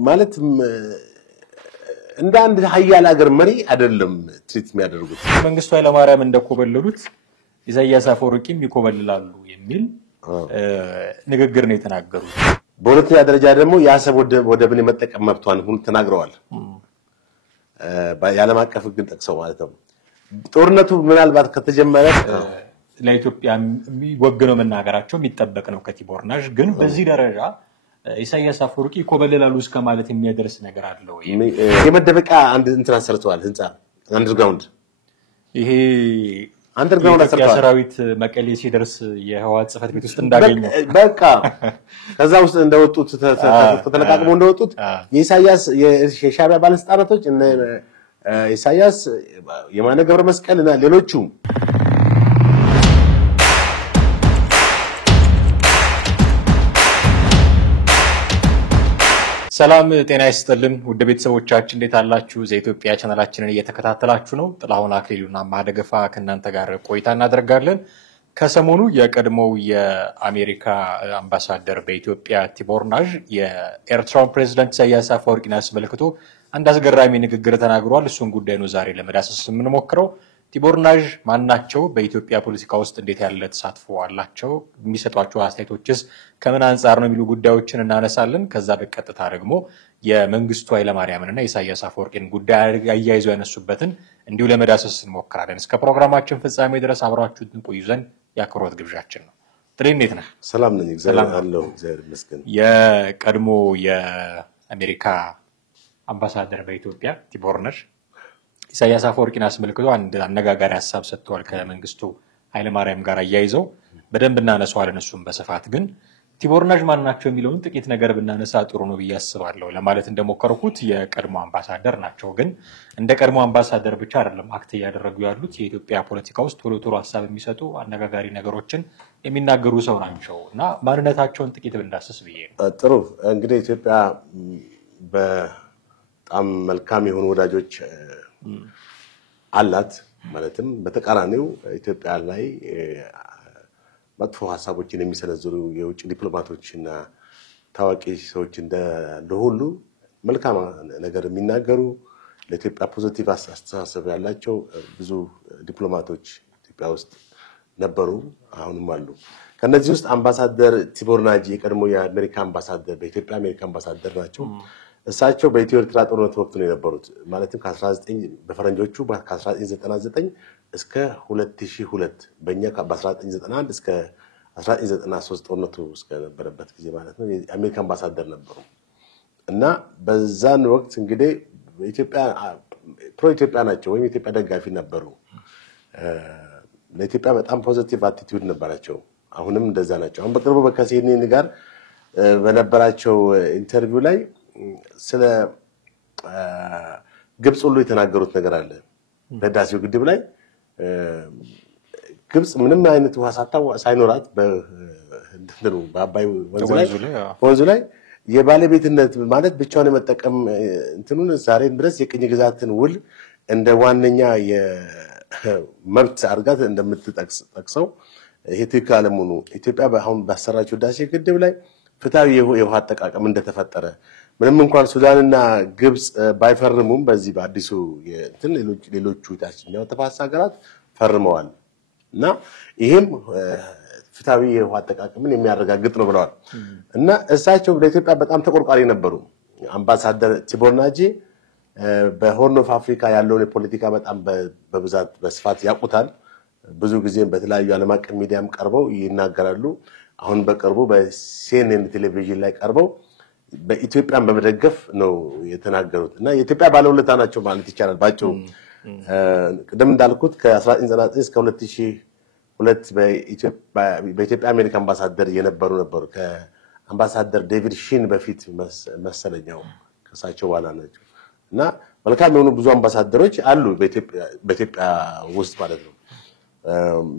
ማለት እንደ አንድ ሀያል ሀገር መሪ አይደለም ትሪት የሚያደርጉት መንግስቱ ኃይለማርያም እንደኮበለሉት ኢሳያስ አፈወርቂም ይኮበልላሉ የሚል ንግግር ነው የተናገሩት በሁለተኛ ደረጃ ደግሞ የአሰብ ወደብን የመጠቀም መብቷን ሁሉ ተናግረዋል ያለም አቀፍ ግን ጠቅሰው ማለት ነው ጦርነቱ ምናልባት ከተጀመረ ለኢትዮጵያ ወግነው መናገራቸው የሚጠበቅ ነው ከቲቦርናሽ ግን በዚህ ደረጃ ኢሳያስ አፈወርቂ ይኮበልላሉ እስከ ማለት የሚያደርስ ነገር አለው የመደበቂያ አንድ እንትን አሰርተዋል ህንጻ አንደርግራውንድ ይሄ አንደርግራውንድ አሰርተዋል ሰራዊት መቀሌ ሲደርስ የህዋት ጽፈት ቤት ውስጥ እንዳገኘ በቃ ከዛ ውስጥ እንደወጡት ተተለቃቅመው እንደወጡት የኢሳያስ የሻዕቢያ ባለስልጣናቶች እና ኢሳያስ የማነ ገብረ መስቀልና ሌሎቹም ሰላም ጤና ይስጥልን ውድ ቤተሰቦቻችን እንዴት አላችሁ ዘኢትዮጵያ ቻናላችንን እየተከታተላችሁ ነው ጥላሁን አክሊሉና ማደገፋ ከናንተ ጋር ቆይታ እናደርጋለን ከሰሞኑ የቀድሞው የአሜሪካ አምባሳደር በኢትዮጵያ ቲቦርናሽ የኤርትራው ፕሬዝዳንት ኢሳያስ አፈወርቂን አስመልክቶ አንድ አስገራሚ ንግግር ተናግሯል እሱን ጉዳይ ነው ዛሬ ለመዳሰስ የምንሞክረው ቲቦርናሽ ማናቸው በኢትዮጵያ ፖለቲካ ውስጥ እንዴት ያለ ተሳትፎ አላቸው የሚሰጧቸው አስተያየቶችስ ከምን አንፃር ነው የሚሉ ጉዳዮችን እናነሳለን ከዛ በቀጥታ ደግሞ የመንግስቱ ኃይለማርያምንና ኢሳያስ አፈወርቂን ጉዳይ አያይዘው ያነሱበትን እንዲሁ ለመዳሰስ እንሞክራለን እስከ ፕሮግራማችን ፍጻሜ ድረስ አብራችሁን ቆዩ ዘንድ ያክብሮት ግብዣችን ነው ጥሬ እንዴት ነህ ሰላም ነኝ እግዚአብሔር ይመስገን የቀድሞ የአሜሪካ አምባሳደር በኢትዮጵያ ቲቦርናሽ ኢሳያስ አፈወርቂን አስመልክቶ አንድ አነጋጋሪ ሐሳብ ሰጥቷል ከመንግስቱ ኃይለማርያም ጋር አያይዘው በደንብ እናነሳዋለን እሱም በስፋት ግን ቲቦርናሽ ማናቸው የሚለውን ጥቂት ነገር ብናነሳ ጥሩ ነው ብያስባለሁ ለማለት እንደሞከርኩት የቀድሞ አምባሳደር ናቸው ግን እንደ ቀድሞ አምባሳደር ብቻ አይደለም አክት ያደረጉ ያሉት የኢትዮጵያ ፖለቲካ ውስጥ ቶሎ አሳብ የሚሰጡ አነጋጋሪ ነገሮችን የሚናገሩ ሰው ናቸው እና ማንነታቸውን ጥቂት ብንዳስስ ብዬ ነው ጥሩ እንግዲህ ኢትዮጵያ በጣም መልካም የሆኑ ወዳጆች አላት ማለትም በተቃራኒው ኢትዮጵያ ላይ መጥፎ ሐሳቦችን የሚሰነዝሩ የውጭ ዲፕሎማቶችና ታዋቂ ሰዎች እንደሁሉ መልካም ነገር የሚናገሩ ለኢትዮጵያ ፖዚቲቭ አስተሳሰብ ያላቸው ብዙ ዲፕሎማቶች ኢትዮጵያ ውስጥ ነበሩ አሁንም አሉ ከነዚህ ውስጥ አምባሳደር ቲቦርናሽ የቀድሞ የአሜሪካ አምባሳደር በኢትዮጵያ አሜሪካ አምባሳደር ናቸው እሳቸው በኢትዮ ኤርትራ ጦርነት ወቅት ነው የነበሩት ማለትም ከ19 በፈረንጆቹ ከ1999 እስከ 2002 በእኛ ከ1991 እስከ 1993 ጦርነቱ እስከ ነበረበት ጊዜ ማለት ነው የአሜሪካ አምባሳደር ነበሩ እና በዛን ወቅት እንግዲህ በኢትዮጵያ ፕሮ ኢትዮጵያ ናቸው ወይ ኢትዮጵያ ደጋፊ ነበሩ ለኢትዮጵያ በጣም ፖዚቲቭ አቲቲዩድ ነበራቸው አሁንም እንደዛ ናቸው አሁን በቅርቡ በከሲኔን ጋር በነበራቸው ኢንተርቪው ላይ ስለ ግብጽ ሁሉ የተናገሩት ነገር አለ በዳሲው ግድብ ላይ ግብጽ ምንም አይነት ውሃ ሳይኖራት በእንደኑ በአባይ ወንዝ ላይ የባለቤትነት ማለት ብቻውን የመጠቀም እንትኑን ዛሬን ድረስ የቅኝ ግዛትን ውል እንደ ዋነኛ የመብት አርጋት እንደምትጠቅሰው ይሄ ትክክል አለመሆኑ ኢትዮጵያ አሁን ባሰራችው ዳሲ ግድብ ላይ ፍትሃዊ የውሃ አጠቃቀም እንደተፈጠረ ምንም እንኳን ሱዳንና ግብጽ ባይፈርሙም በዚህ በአዲሱ እንትን ሌሎቹ ታችኛው ተፋሰስ ሀገራት ፈርመዋል እና ይሄም ፍትሃዊ የውሃ አጠቃቀምን የሚያረጋግጥ ነው ብለዋል እና እሳቸው ለኢትዮጵያ በጣም ተቆርቋሪ ነበሩ አምባሳደር ቲቦርናሽ በሆርን ኦፍ አፍሪካ ያለውን የፖለቲካ በጣም በብዛት በስፋት ያውቁታል ብዙ ጊዜ በተለያዩ ዓለም አቀፍ ሚዲያም ቀርበው ይናገራሉ አሁን በቅርቡ በሲኤንኤን ቴሌቪዥን ላይ ቀርበው በኢትዮጵያን በመደገፍ ነው የተናገሩት እና የኢትዮጵያ ባለውለታ ናቸው ማለት ይቻላል ባቸው ቀደም እንዳልኩት ከ1999 እስከ 2002 በኢትዮጵያ አሜሪካ አምባሳደር የነበሩ ነበሩ ከአምባሳደር ዴቪድ ሺን በፊት መሰለኛው ከሳቸው በኋላ ናቸው እና መልካም የሆኑ ብዙ አምባሳደሮች አሉ በኢትዮጵያ ውስጥ ማለት ነው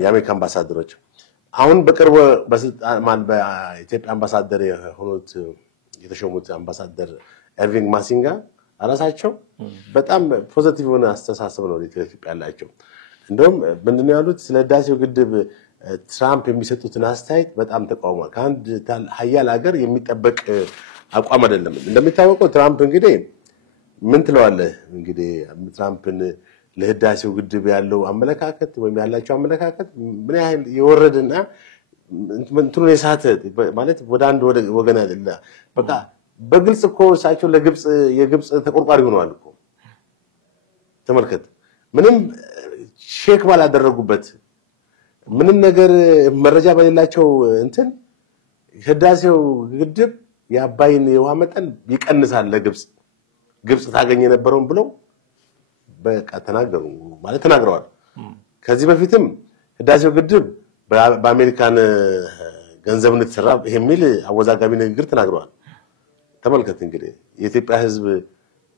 የአሜሪካ አምባሳደሮች አሁን በቅርቡ በስልጣን በኢትዮጵያ አምባሳደር የሆኑት የተሾሙት አምባሳደር ኤርቪንግ ማሲንጋ አራሳቸው በጣም ፖዚቲቭ ሆነ አስተሳሰብ ነው ለኢትዮጵያ ያላቸው እንደውም ምንድነው ያሉት ስለ ዳሲው ግድብ ትራምፕ የሚሰጡትን አስተያየት በጣም ተቃውሟል ከአንድ ሀያል ሀገር የሚጠበቅ አቋም አይደለም። እንደሚታወቀው ትራምፕ እንግዲህ ምን ትለዋለህ እንግዲህ ትራምፕን ለህዳሴው ግድብ ያለው አመለካከት ወይም ያላቸው አመለካከት ምን ያህል የወረደና እንትኑ የሳተ ማለት ወደ አንድ ወገን አይደለ። በቃ በግልጽ እኮ እሳቸው ለግብጽ የግብጽ ተቆርቋሪ ሆነዋል እኮ ተመልከት። ምንም ሼክ ባላደረጉበት ምንም ነገር መረጃ በሌላቸው እንትን ህዳሴው ግድብ የአባይን የውሃ መጠን ይቀንሳል ለግብጽ ግብጽ ታገኝ የነበረውን ብለው በቃ ተናገሩ ማለት ተናግረዋል። ከዚህ በፊትም ህዳሴው ግድብ በአሜሪካን ገንዘብ እንደተሰራ የሚል አወዛጋቢ ንግግር ተናግረዋል። ተመልከት እንግዲህ የኢትዮጵያ ህዝብ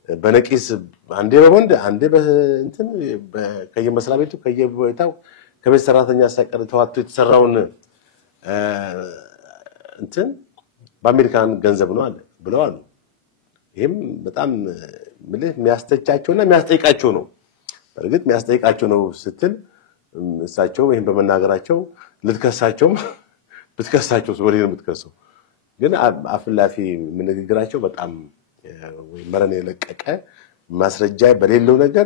በነቂስ አንዴ በወንድ አንዴ በእንትን ከየመስሪያ ቤቱ ከየቦታው ከቤት ሰራተኛ ሳይቀር ተዋጥቶ የተሰራውን እንትን በአሜሪካን ገንዘብ ነው አለ ብለዋል። ይሄም በጣም ምልህ የሚያስተቻቸውና የሚያስጠይቃቸው ነው። በርግጥ የሚያስጠይቃቸው ነው ስትል እሳቸው ይሄን በመናገራቸው ልትከሳቸውም ብትከሳቸው ወዲህ ነው የምትከሰው። ግን አፍላፊ ንግግራቸው በጣም ወይ መረን የለቀቀ ማስረጃ በሌለው ነገር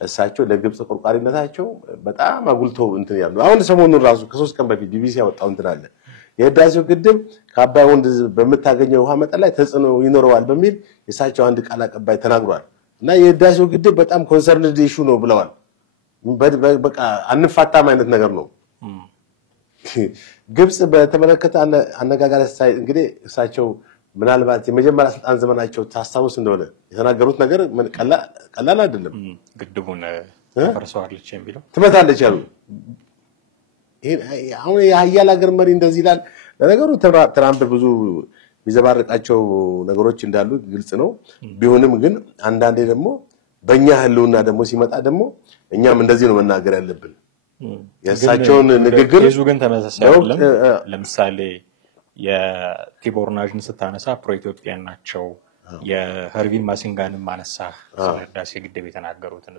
እሳቸው ለግብጽ ቆርቋሪነታቸው በጣም አጉልተው እንትን ያሉ። አሁን ሰሞኑን ራሱ ከ3 ቀን በፊት ቢቢሲ ያወጣው እንትን አለ የህዳሴው ግድብ ከአባይ ወንዝ በመታገኘው ውሃ መጠን ላይ ተጽዕኖ ይኖረዋል በሚል የሳቸው አንድ ቃል አቀባይ ተናግሯል። እና የህዳሴው ግድብ በጣም ኮንሰርንድ ኢሹ ነው ብለዋል። በቃ አንፋታም አይነት ነገር ነው። ግብጽ በተመለከተ አነጋጋሪ ሳይ እንግዲህ እሳቸው ምናልባት የመጀመሪያ ስልጣን ዘመናቸው ታስታውስ እንደሆነ የተናገሩት ነገር ቀላል አይደለም። ግድቡን ፈርሰዋለች የሚለው ትመታለች ያሉ አሁን የሀያል ሀገር መሪ እንደዚህ ይላል። ለነገሩ ትራምፕ ብዙ የሚዘባርቃቸው ነገሮች እንዳሉ ግልጽ ነው። ቢሆንም ግን አንዳንዴ ደግሞ በእኛ ህልውና ደግሞ ሲመጣ ደግሞ እኛም እንደዚህ ነው መናገር ያለብን። የእሳቸውን ንግግር ይዙ ግን ተመሳሳይ አይደለም። ለምሳሌ የቲቦር ናጅን ስታነሳ ፕሮ ኢትዮጵያን ናቸው። የሀርቪን ማሲንጋንም ማነሳ ስለ ህዳሴ ግድብ የተናገሩትን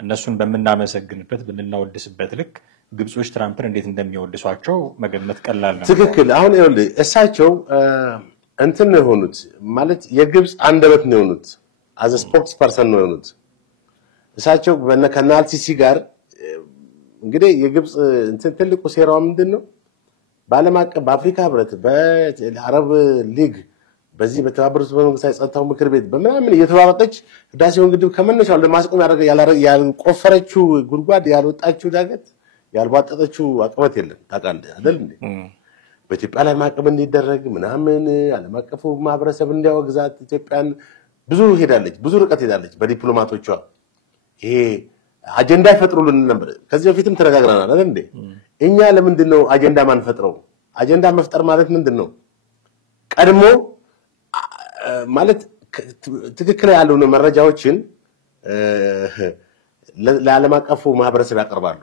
እነሱን በመናመሰግንበት በመናወድስበት ልክ ግብጾች ትራምፕን እንዴት እንደሚወድሷቸው መገመት ቀላል ነው። ትክክል። አሁን ይኸውልህ እሳቸው እንትን ነው የሆኑት ማለት የግብጽ አንደበት ነው የሆኑት as a spokesperson ነው የሆኑት። እሳቸው ከናልሲሲ ጋር እንግዲህ የግብጽ እንትን ትልቁ ሴራው ምንድነው? በዓለም አቀፍ በአፍሪካ ህብረት በአረብ ሊግ በዚህ በተባበሩት መንግስታት የጸጥታው ምክር ቤት በመናምን እየተባበጠች ህዳሴውን ግድብ ከመነሻው ለማስቆም ያልቆፈረችው ጉድጓድ ያልወጣችው ዳገት ያልባጠጠችው አቀበት የለም። ታውቃለህ አይደል እንዴ? በኢትዮጵያ ላይ ማዕቀብ እንዲደረግ ምናምን ዓለም አቀፉ ማህበረሰብ እንዲያወግዛት ኢትዮጵያን ብዙ ሄዳለች፣ ብዙ ርቀት ሄዳለች በዲፕሎማቶቿ። ይሄ አጀንዳ ይፈጥሩልን ነበር። ከዚህ በፊትም ተነጋግረናል አይደል እንዴ? እኛ ለምንድነው አጀንዳ ማንፈጥረው? አጀንዳ መፍጠር ማለት ምንድነው? ቀድሞ ማለት ትክክል ያለው መረጃዎችን ለዓለም አቀፉ ማህበረሰብ ያቀርባሉ።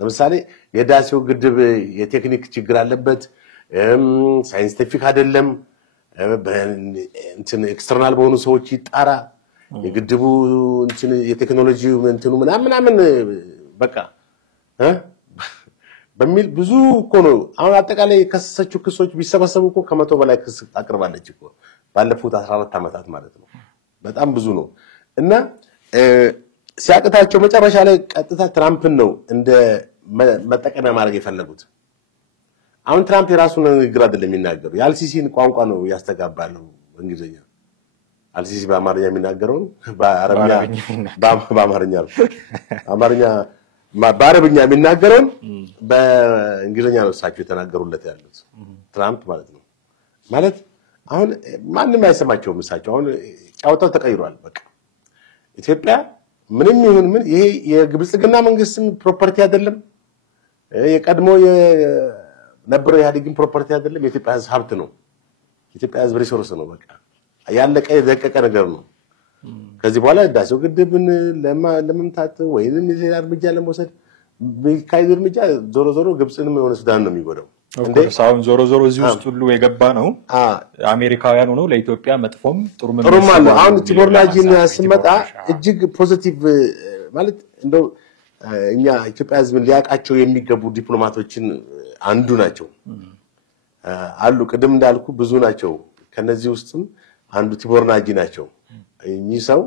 ለምሳሌ የህዳሴው ግድብ የቴክኒክ ችግር አለበት፣ ሳይንቲፊክ አይደለም፣ እንትን ኤክስተርናል በሆኑ ሰዎች ይጣራ፣ የግድቡ እንትን የቴክኖሎጂ እንትኑ ምናምን በቃ በሚል ብዙ እኮ ነው። አሁን አጠቃላይ የከሰሰችው ክሶች ቢሰበሰቡ እኮ ከ100 በላይ ክስ አቅርባለች እኮ ባለፉት 14 ዓመታት ማለት ነው። በጣም ብዙ ነው። እና ሲያቅታቸው መጨረሻ ላይ ቀጥታ ትራምፕን ነው እንደ መጠቀሚያ ማድረግ የፈለጉት። አሁን ትራምፕ የራሱን ንግግር አይደለም የሚናገረው፣ የአልሲሲን ቋንቋ ነው ያስተጋባለው በእንግሊዝኛ። አልሲሲ በአማርኛ የሚናገረውን በአረብኛ የሚናገረውን በእንግሊዝኛ ነው እሳቸው የተናገሩለት ያሉት ትራምፕ ማለት ነው። ማለት አሁን ማንም አይሰማቸውም። እሳቸው አሁን ጫውታው ተቀይሯል። በቃ ኢትዮጵያ ምንም ይሁን ምን ይሄ የብልጽግና መንግስትም ፕሮፐርቲ አይደለም፣ የቀድሞ የነበረው የኢህአዴግም ፕሮፐርቲ አይደለም። የኢትዮጵያ ህዝብ ሀብት ነው። የኢትዮጵያ ህዝብ ሪሶርስ ነው። በቃ ያለቀ የደቀቀ ነገር ነው። ከዚህ በኋላ ህዳሴው ግድብን ለመምታት ወይንም ሌላ እርምጃ ለመውሰድ ቢካሄድ እርምጃ ዞሮ ዞሮ ግብጽንም የሆነ ሱዳን ነው የሚጎዳው። እንዴሳውን ዞሮ ዞሮ እዚህ ውስጥ ሁሉ የገባ ነው። አሜሪካውያን ሆነው ለኢትዮጵያ መጥፎም ጥሩም ነው። አሁን ቲቦር ናጅን ስመጣ እጅግ ፖዚቲቭ ማለት እንደው እኛ ኢትዮጵያ ህዝብን ሊያቃቸው የሚገቡ ዲፕሎማቶችን አንዱ ናቸው አሉ። ቅድም እንዳልኩ ብዙ ናቸው። ከነዚህ ውስጥም አንዱ ቲቦር ናጂ ናቸው። እኚህ ሰው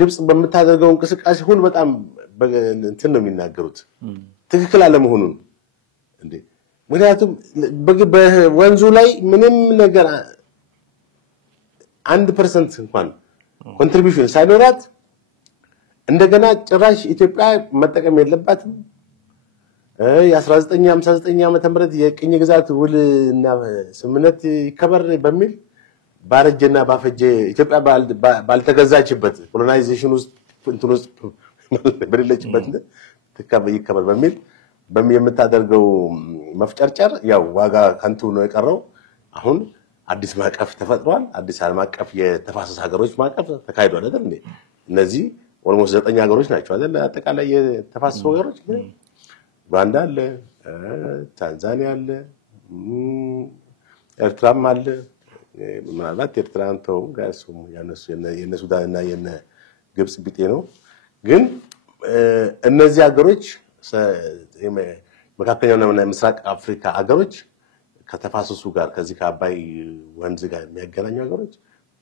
ግብጽ በምታደርገው እንቅስቃሴ ሁሉ በጣም እንትን ነው የሚናገሩት ትክክል አለመሆኑን እንዴ ምክንያቱም በወንዙ ላይ ምንም ነገር 1% እንኳን ኮንትሪቢዩሽን ሳይኖራት እንደገና ጭራሽ ኢትዮጵያ መጠቀም የለባትም የ1959 ዓመተ ምህረት የቅኝ ግዛት ውልና ስምምነት ይከበር በሚል ባረጀና ባፈጀ ኢትዮጵያ ባልተገዛችበት ኮሎናይዜሽን ውስጥ እንትን ውስጥ በሌለችበት ይከበር በሚል የምታደርገው መፍጨርጨር ያው ዋጋ ከንቱ ነው የቀረው አሁን አዲስ ማዕቀፍ ተፈጥሯል አዲስ ዓለም አቀፍ የተፋሰስ ሀገሮች ማዕቀፍ ተካሂዷል አይደል እንዴ እነዚህ ኦልሞስት 9 ሀገሮች ናቸው አይደል አጠቃላይ የተፋሰስ ሀገሮች ኡጋንዳ አለ ታንዛኒያ አለ ኤርትራም አለ ምናልባት ኤርትራን ተው ጋርሱም የነ ሱዳንና የነ ግብጽ ቢጤ ነው ግን እነዚህ ሀገሮች መካከለኛውና ምስራቅ አፍሪካ ሀገሮች ከተፋሰሱ ጋር ከዚህ ከአባይ ወንዝ ጋር የሚያገናኙ ሀገሮች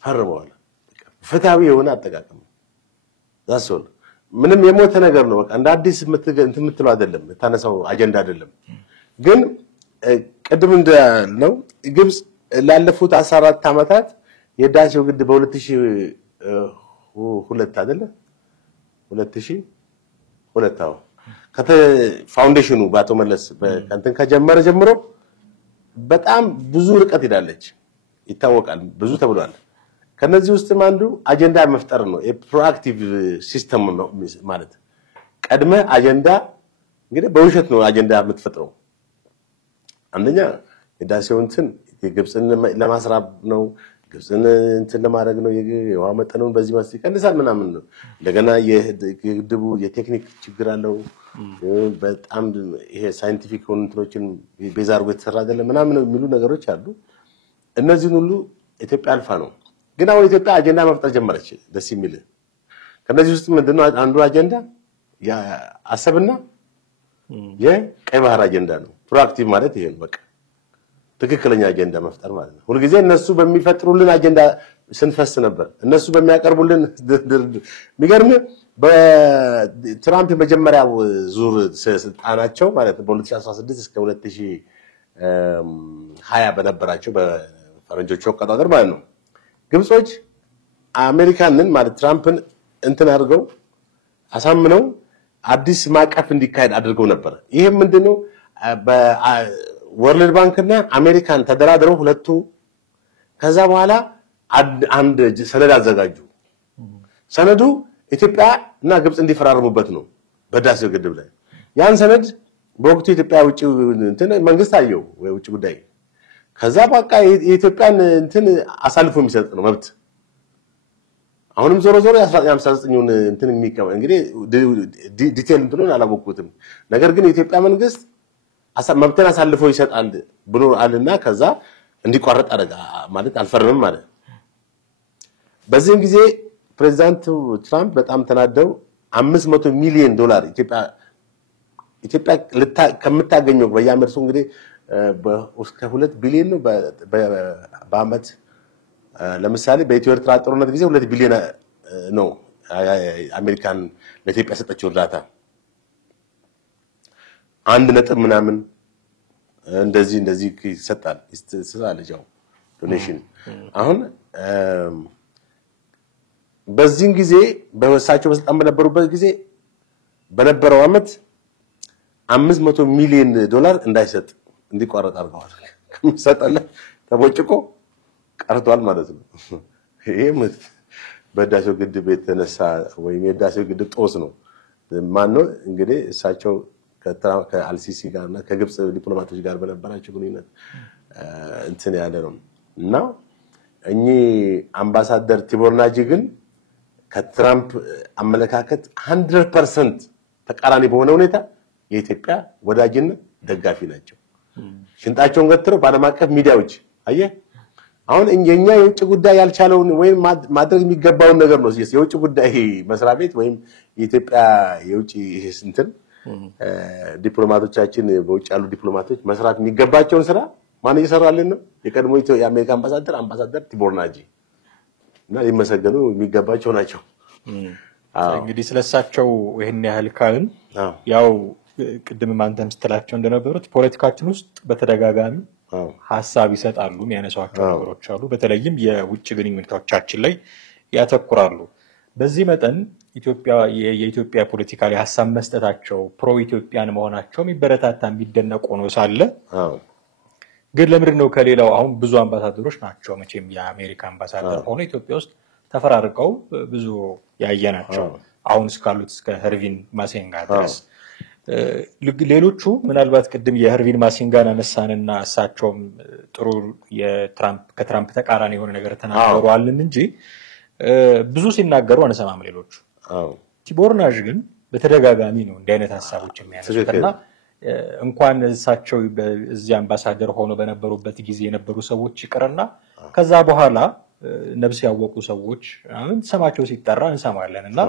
ፈርመዋል ፍትሃዊ የሆነ አጠቃቀም ዛሶል ምንም የሞተ ነገር ነው በቃ እንደ አዲስ የምትለው አይደለም ታነሳው አጀንዳ አይደለም ግን ቀድም እንደለው ግብጽ ላለፉት 14 አመታት የዳሴው ግድ በ2002 አይደለ 2002 አዎ ፋውንዴሽኑ ባቶ መለስ በእንትን ከጀመረ ጀምሮ በጣም ብዙ ርቀት ሄዳለች ይታወቃል ብዙ ተብሏል ከነዚህ ውስጥም አንዱ አጀንዳ መፍጠር ነው ፕሮአክቲቭ ሲስተም ነው ማለት ቀድመ አጀንዳ እንግዲህ በውሸት ነው አጀንዳ የምትፈጥረው አንደኛ የዳሴው እንትን የግብጽን ለማስራብ ነው ግብጽን እንትን ለማድረግ ነው የውሃ መጠኑን በዚህ ማስ ይቀንሳል ምናምን ነው እንደገና የግድቡ የቴክኒክ ችግር አለው በጣም ይሄ ሳይንቲፊክ ኮንትሮችን ቤዛርጎ የተሰራ አይደለም ምናምን የሚሉ ነገሮች አሉ እነዚህን ሁሉ ኢትዮጵያ አልፋ ነው ግን አሁን ኢትዮጵያ አጀንዳ መፍጠር ጀመረች ደስ የሚል ከነዚህ ውስጥ ምንድነው አንዱ አጀንዳ አሰብና የቀይ ባህር አጀንዳ ነው ፕሮአክቲቭ ማለት ይሄ ነው በቃ ትክክለኛ አጀንዳ መፍጠር ማለት ነው ሁሉ ጊዜ እነሱ በሚፈጥሩልን አጀንዳ ስንፈስ ነበር እነሱ በሚያቀርቡልን የሚገርም በትራምፕ መጀመሪያው ዙር ስልጣናቸው ማለት በ2016 እስከ 2020 በነበራቸው በፈረንጆቹ አቆጣጠር ማለት ነው ግብጾች አሜሪካንን ማለት ትራምፕን እንትን አድርገው አሳምነው አዲስ ማዕቀፍ እንዲካሄድ አድርገው ነበር ይሄም ምንድነው ወርልድ ባንክና አሜሪካን ተደራድረው ሁለቱ ከዛ በኋላ አንድ ሰነድ አዘጋጁ ሰነዱ ኢትዮጵያ እና ግብጽ እንዲፈራረሙበት ነው በዳሴው ግድብ ላይ ያን ሰነድ በወቅቱ ኢትዮጵያ ውጪ እንትን መንግስት አየው ወይ ውጪ ጉዳይ ከዛ በቃ የኢትዮጵያን እንትን አሳልፎ የሚሰጥ ነው መብት አሁንም ዞሮ 1959ን እንትን የሚቀበል እንግዲህ ዲቴል እንትኑን አላወቁትም ነገር ግን የኢትዮጵያ መንግስት መብትን አሳልፎ ይሰጣል ብሎ አለና ከዛ እንዲቋረጥ አደረጋ ማለት አልፈርምም ማለት በዚህም ጊዜ ፕሬዝዳንት ትራምፕ በጣም ተናደው $500 ሚሊዮን ኢትዮጵያ ከምታገኘው በያመርሱ እንግዲህ እስከ 2 ቢሊዮን ነው በአመት ለምሳሌ በኢትዮ ኤርትራ ጦርነት ጊዜ 2 ቢሊዮን ነው አሜሪካን ለኢትዮጵያ ሰጠችው እርዳታ 1 ነጥብ ምናምን እንደዚህ ይሰጣል ስለአለጃው ዶኔሽን አሁን በዚህን ጊዜ በወሳቸው በስልጣን በነበሩበት ጊዜ በነበረው አመት $500 ሚሊዮን እንዳይሰጥ እንዲቋረጥ አድርገዋል ከመሰጠለ ተቦጭቆ ቀርቷል ማለት ነው ይሄም በዳሴው ግድብ የተነሳ ወይም የዳሴው ግድብ ጦስ ነው ማን ነው እንግዲህ እሳቸው ከአልሲሲ ጋርና ከግብጽ ዲፕሎማቶች ጋር በነበራቸው ግንኙነት እንትን ያለ ነው እና እኚ አምባሳደር ቲቦር ናጂ ግን ከትራምፕ አመለካከት 100% ተቃራኒ በሆነ ሁኔታ የኢትዮጵያ ወዳጅና ደጋፊ ናቸው ሽንጣቸውን ገትረው በዓለም አቀፍ ሚዲያዎች አየ አሁን የኛ የውጭ ጉዳይ ያልቻለውን ወይ ማድረግ የሚገባውን ነገር ነው የውጭ ጉዳይ መስሪያ ቤት ወይም የኢትዮጵያ የውጭ እንትን ዲፕሎማቶቻችን በውጭ ያሉ ዲፕሎማቶች መስራት የሚገባቸውን ስራ ማን እየሰራልን ነው? የቀድሞ የአሜሪካ አምባሳደር ቲቦር ናጂ እና ሊመሰገኑ የሚገባቸው ናቸው። እንግዲህ ስለሳቸው ይሄን ያህል ካልን ያው ቅድም አንተም ስትላቸው እንደነበሩት ፖለቲካችን ውስጥ በተደጋጋሚ ሐሳብ ይሰጣሉ፣ የሚያነሷቸው ነገሮች አሉ። በተለይም የውጭ ግንኙነቶቻችን ላይ ያተኩራሉ። በዚህ መጠን የኢትዮጵያ ፖለቲካ ላይ ሐሳብ መስጠታቸው ፕሮ ኢትዮጵያን መሆናቸው የሚበረታታ የሚደነቅ ሆኖ ሳለ ግን ለምንድን ነው ከሌላው አሁን ብዙ አምባሳደሮች ናቸው መቼም የአሜሪካ አምባሳደር ሆኖ ኢትዮጵያ ውስጥ ተፈራርቀው ብዙ ያየናቸው አሁን እስካሉት እስከ ሄርቪን ማሲንጋ ድረስ ሌሎቹ ምናልባት ቅድም የሄርቪን ማሲንጋን አነሳንና እሳቸውም ጥሩ ከትራምፕ ተቃራኒ የሆነ ነገር ተናግረዋልን እንጂ ብዙ ሲናገሩ አንሰማም ሌሎቹ። ቲቦር ናጂ ግን በተደጋጋሚ ነው እንዲህ አይነት ሐሳቦች የሚያነሱትና እንኳን እሳቸው በዚህ አምባሳደር ሆኖ በነበሩበት ጊዜ የነበሩ ሰዎች ይቀርና ከዛ በኋላ ነብስ ያወቁ ሰዎች አሁን ስማቸው ሲጠራ እንሰማለንና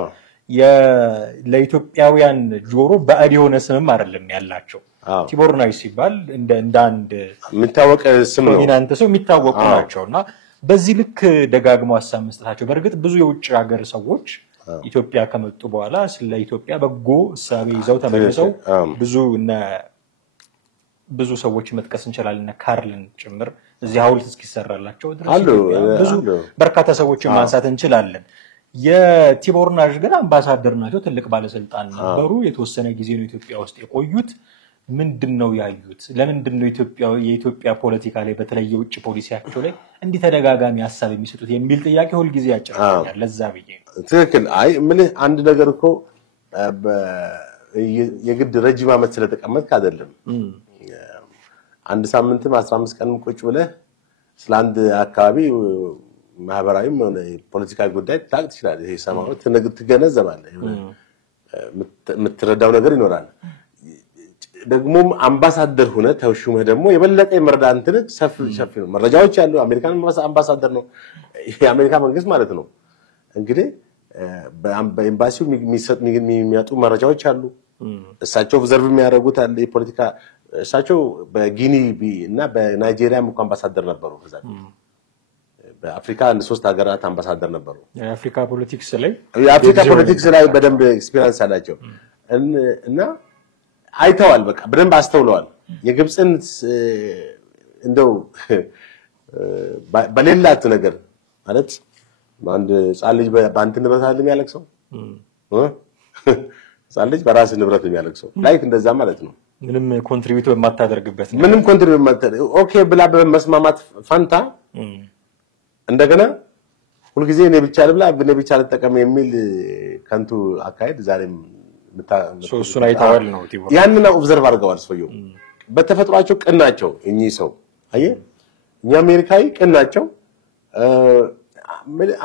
ለኢትዮጵያውያን ጆሮ ባዕድ የሆነ ስምም አይደለም ያላቸው። ቲቦር ናጂ ሲባል እንደ አንድ የሚታወቅ ስም ነው፣ ዶሚናንት ሰው የሚታወቁ ናቸውና በዚህ ልክ ደጋግሞ ሐሳብ መስጠታቸው በእርግጥ ብዙ የውጭ ሀገር ሰዎች ኢትዮጵያ ከመጡ በኋላ ስለ ኢትዮጵያ በጎ እሳቤ ይዘው ተመልሰው ብዙ ሰዎች መጥቀስ እንችላለን እና ካርልን ጭምር እዚህ ሐውልት እስኪሰራላቸው ድረስ ብዙ በርካታ ሰዎችን ማንሳት እንችላለን። የቲቦር ናጂ ግን አምባሳደር ናቸው፣ ትልቅ ባለስልጣን ነበሩ። የተወሰነ ጊዜ ነው ኢትዮጵያ ውስጥ የቆዩት። ምንድነው ያዩት? ለምንድነው የኢትዮጵያ ፖለቲካ ላይ በተለይ የውጭ ፖሊሲያቸው ላይ እንዲህ ተደጋጋሚ ሐሳብ የሚሰጡት የሚል ጥያቄ ሁሉ ጊዜ ያጭራኛል። ለዛ ብዬ ትክክል። አይ ምን አንድ ነገር እኮ የግድ ረጅም ዓመት ስለተቀመጥክ አይደለም። አንድ ሳምንትም 15 ቀንም ቁጭ ብለህ ስለአንድ አካባቢ ማህበራዊም ሆነ ፖለቲካዊ ጉዳይ ታውቅ ትችላለህ። ይሄ ሰማው ትገነዘባለህ፣ የምትረዳው ነገር ይኖራል። ደግሞም አምባሳደር ሆነ ተሹመህ ደግሞ የበለጠ የመረዳትን ሰፊ ነው። መረጃዎች ያሉ አሜሪካን አምባሳደር ነው የአሜሪካ መንግስት ማለት ነው። እንግዲህ በኤምባሲው የሚመጡ መረጃዎች አሉ። እሳቸው ዘርብ የሚያደርጉት አለ የፖለቲካ እሳቸው በጊኒ እና በናይጄሪያ አምባሳደር ነበሩ። ከዛ በአፍሪካ አንድ 3 ሀገራት አምባሳደር ነበሩ። የአፍሪካ ፖለቲክስ ላይ በደንብ ኤክስፒሪየንስ አላቸው እና አይተዋል። በቃ በደንብ አስተውለዋል። የግብፅን እንደው በሌላት ነገር ማለት አንድ ጻል ልጅ በአንተ ንብረት አይደለም የሚያለቅሰው ጻል ልጅ በራስ ንብረት የሚያለቅሰው ላይክ እንደዛ ማለት ነው። ምንም ኮንትሪቢዩት በማታደርግበት ነው። ምንም ኮንትሪቢዩት በማታደርግ ኦኬ ብላ በመስማማት ፋንታ እንደገና ሁሉ ጊዜ እኔ ብቻ ልብላ እኔ ብቻ ልጠቀም የሚል ከንቱ አካሄድ ዛሬም እሱን አይተዋል ነው ቲቦር። ያንን ኦብዘርቭ አድርገዋል። ሰውየው በተፈጥሯቸው ቅን ናቸው እኚህ ሰው። አየህ እኛ አሜሪካዊ ቅን ናቸው።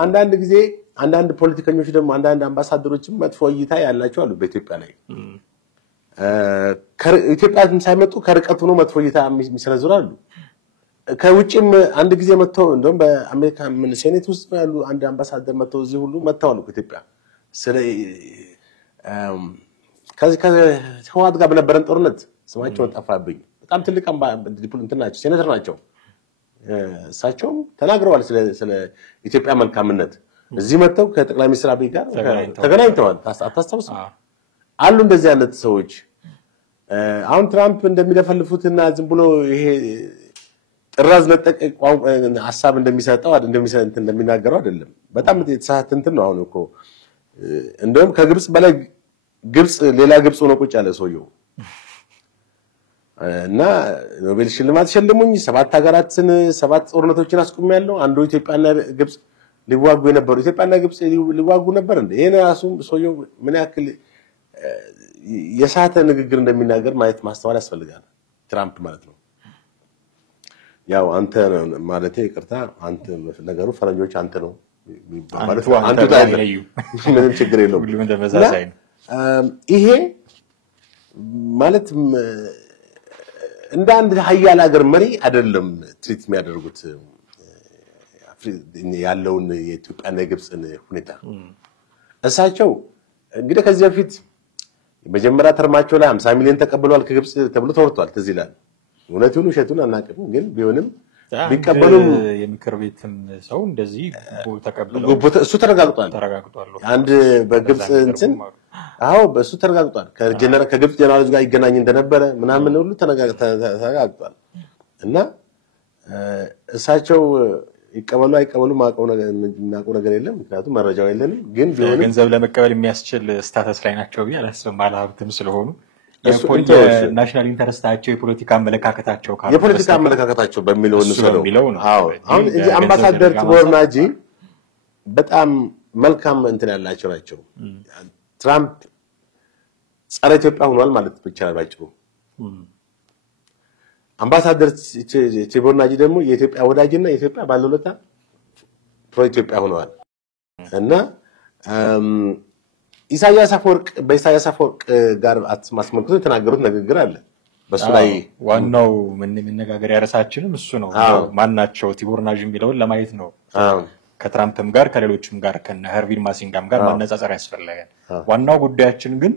አንዳንድ ጊዜ አንዳንድ ፖለቲከኞች ደግሞ አንዳንድ አምባሳደሮችም መጥፎ እይታ ያላቸው አሉ በኢትዮጵያ ላይ። ኢትዮጵያም ሳይመጡ ከርቀቱ ነው መጥፎ እይታ የሚሰነዝሩ አሉ። ከውጭም አንድ ጊዜ መጥተው እንደውም በአሜሪካ ሴኔት ውስጥ ያሉ አንድ አምባሳደር መጥተው እዚህ ሁሉ መጥተዋል ኢትዮጵያ ስለ ከህወሓት ጋር በነበረን ጦርነት ስማቸውን ጠፋብኝ። በጣም ትልቅ እንትን ናቸው፣ ሴኔተር ናቸው። እሳቸውም ተናግረዋል ስለ ኢትዮጵያ መልካምነት። እዚህ መጥተው ከጠቅላይ ሚኒስትር አብይ ጋር ተገናኝተዋል። አታስታውስም? አሉ እንደዚህ አይነት ሰዎች። አሁን ትራምፕ እንደሚለፈልፉትና ዝም ብሎ ይሄ ጥራዝ ነጠቅ ሐሳብ እንደሚናገረው አይደለም። በጣም የተሳሳተ እንትን ነው። አሁን እኮ እንደውም ከግብጽ በላይ ግብጽ ሌላ ግብጽ ሆኖ ቁጭ ያለ ሰውየው እና ኖቤል ሽልማት ሸልሙኝ 7 ሀገራትን 7 ጦርነቶችን አስቆሚያለሁ። አንዱ ኢትዮጵያና ግብጽ ሊዋጉ የነበሩ ኢትዮጵያና ግብጽ ሊዋጉ ነበር እንዴ? ይሄን ራሱ ሰውየው ምን ያክል የሳተ ንግግር እንደሚናገር ማየት ማስተዋል ያስፈልጋል። ትራምፕ ማለት ነው። ያው አንተ ማለት ይቅርታ አንተ ነገሩ ፈረንጆች አንተ ነው ማለት አንተ ታይለዩ ምንም ችግር የለውም። ሁሉም ተመሳሳይ ነው። ይሄ ማለት እንደ አንድ ሀያል ሀገር መሪ አይደለም ትሪት የሚያደርጉት ያለውን የኢትዮጵያና የግብፅን ሁኔታ። እሳቸው እንግዲህ ከዚህ በፊት መጀመሪያ ተርማቸው ላይ 50 ሚሊዮን ተቀብለዋል ከግብፅ ተብሎ ተወርቷል። ትዝ ይላል። እውነቱን ውሸቱን አናውቅም ግን ቢሆንም ቢቀበሉም የምክር ቤትም ሰው እንደዚህ ተቀበለው እሱ ተረጋግጧል አንድ በግብጽ እንትን አዎ በሱ ተረጋግጧል ከግብጽ ጀነራሎች ጋር ይገናኝ እንደነበረ ምናምን ሁሉ ተረጋግጧል እና እሳቸው ይቀበሉ አይቀበሉ ማቀው ነገር የለም ምክንያቱም መረጃው የለንም ግን ቢሆንም ገንዘብ ለመቀበል የሚያስችል ስታተስ ላይ ናቸው ቢያላስብ ማለሀብትም ስለሆኑ ናሽናል ኢንተረስታቸው የፖለቲካ አመለካከታቸው በሚለው ነው አዎ አሁን አምባሳደር ቲቦርናጂ በጣም መልካም እንትን ያላቸው ናቸው ትራምፕ ጸረ ኢትዮጵያ ሆኗል ማለት ይቻላል ባጭሩ አምባሳደር ቲቦርናጂ ደግሞ የኢትዮጵያ ወዳጅና የኢትዮጵያ ባለውለታ ፕሮ ኢትዮጵያ ሆነዋል እና ኢሳያስ አፈወርቅ ጋር ማስመልከቱ የተናገሩት ንግግር አለ በሱ ላይ ዋናው ምን መነጋገሪያ ርዕሳችንም እሱ ነው ማናቸው ቲቦርናጂ የሚለውን ለማየት ነው ከትራምፕም ጋር ከሌሎችም ጋር ከነ ሄርቪን ማሲንጋም ጋር ማነጻጸር ያስፈልጋል ዋናው ጉዳያችን ግን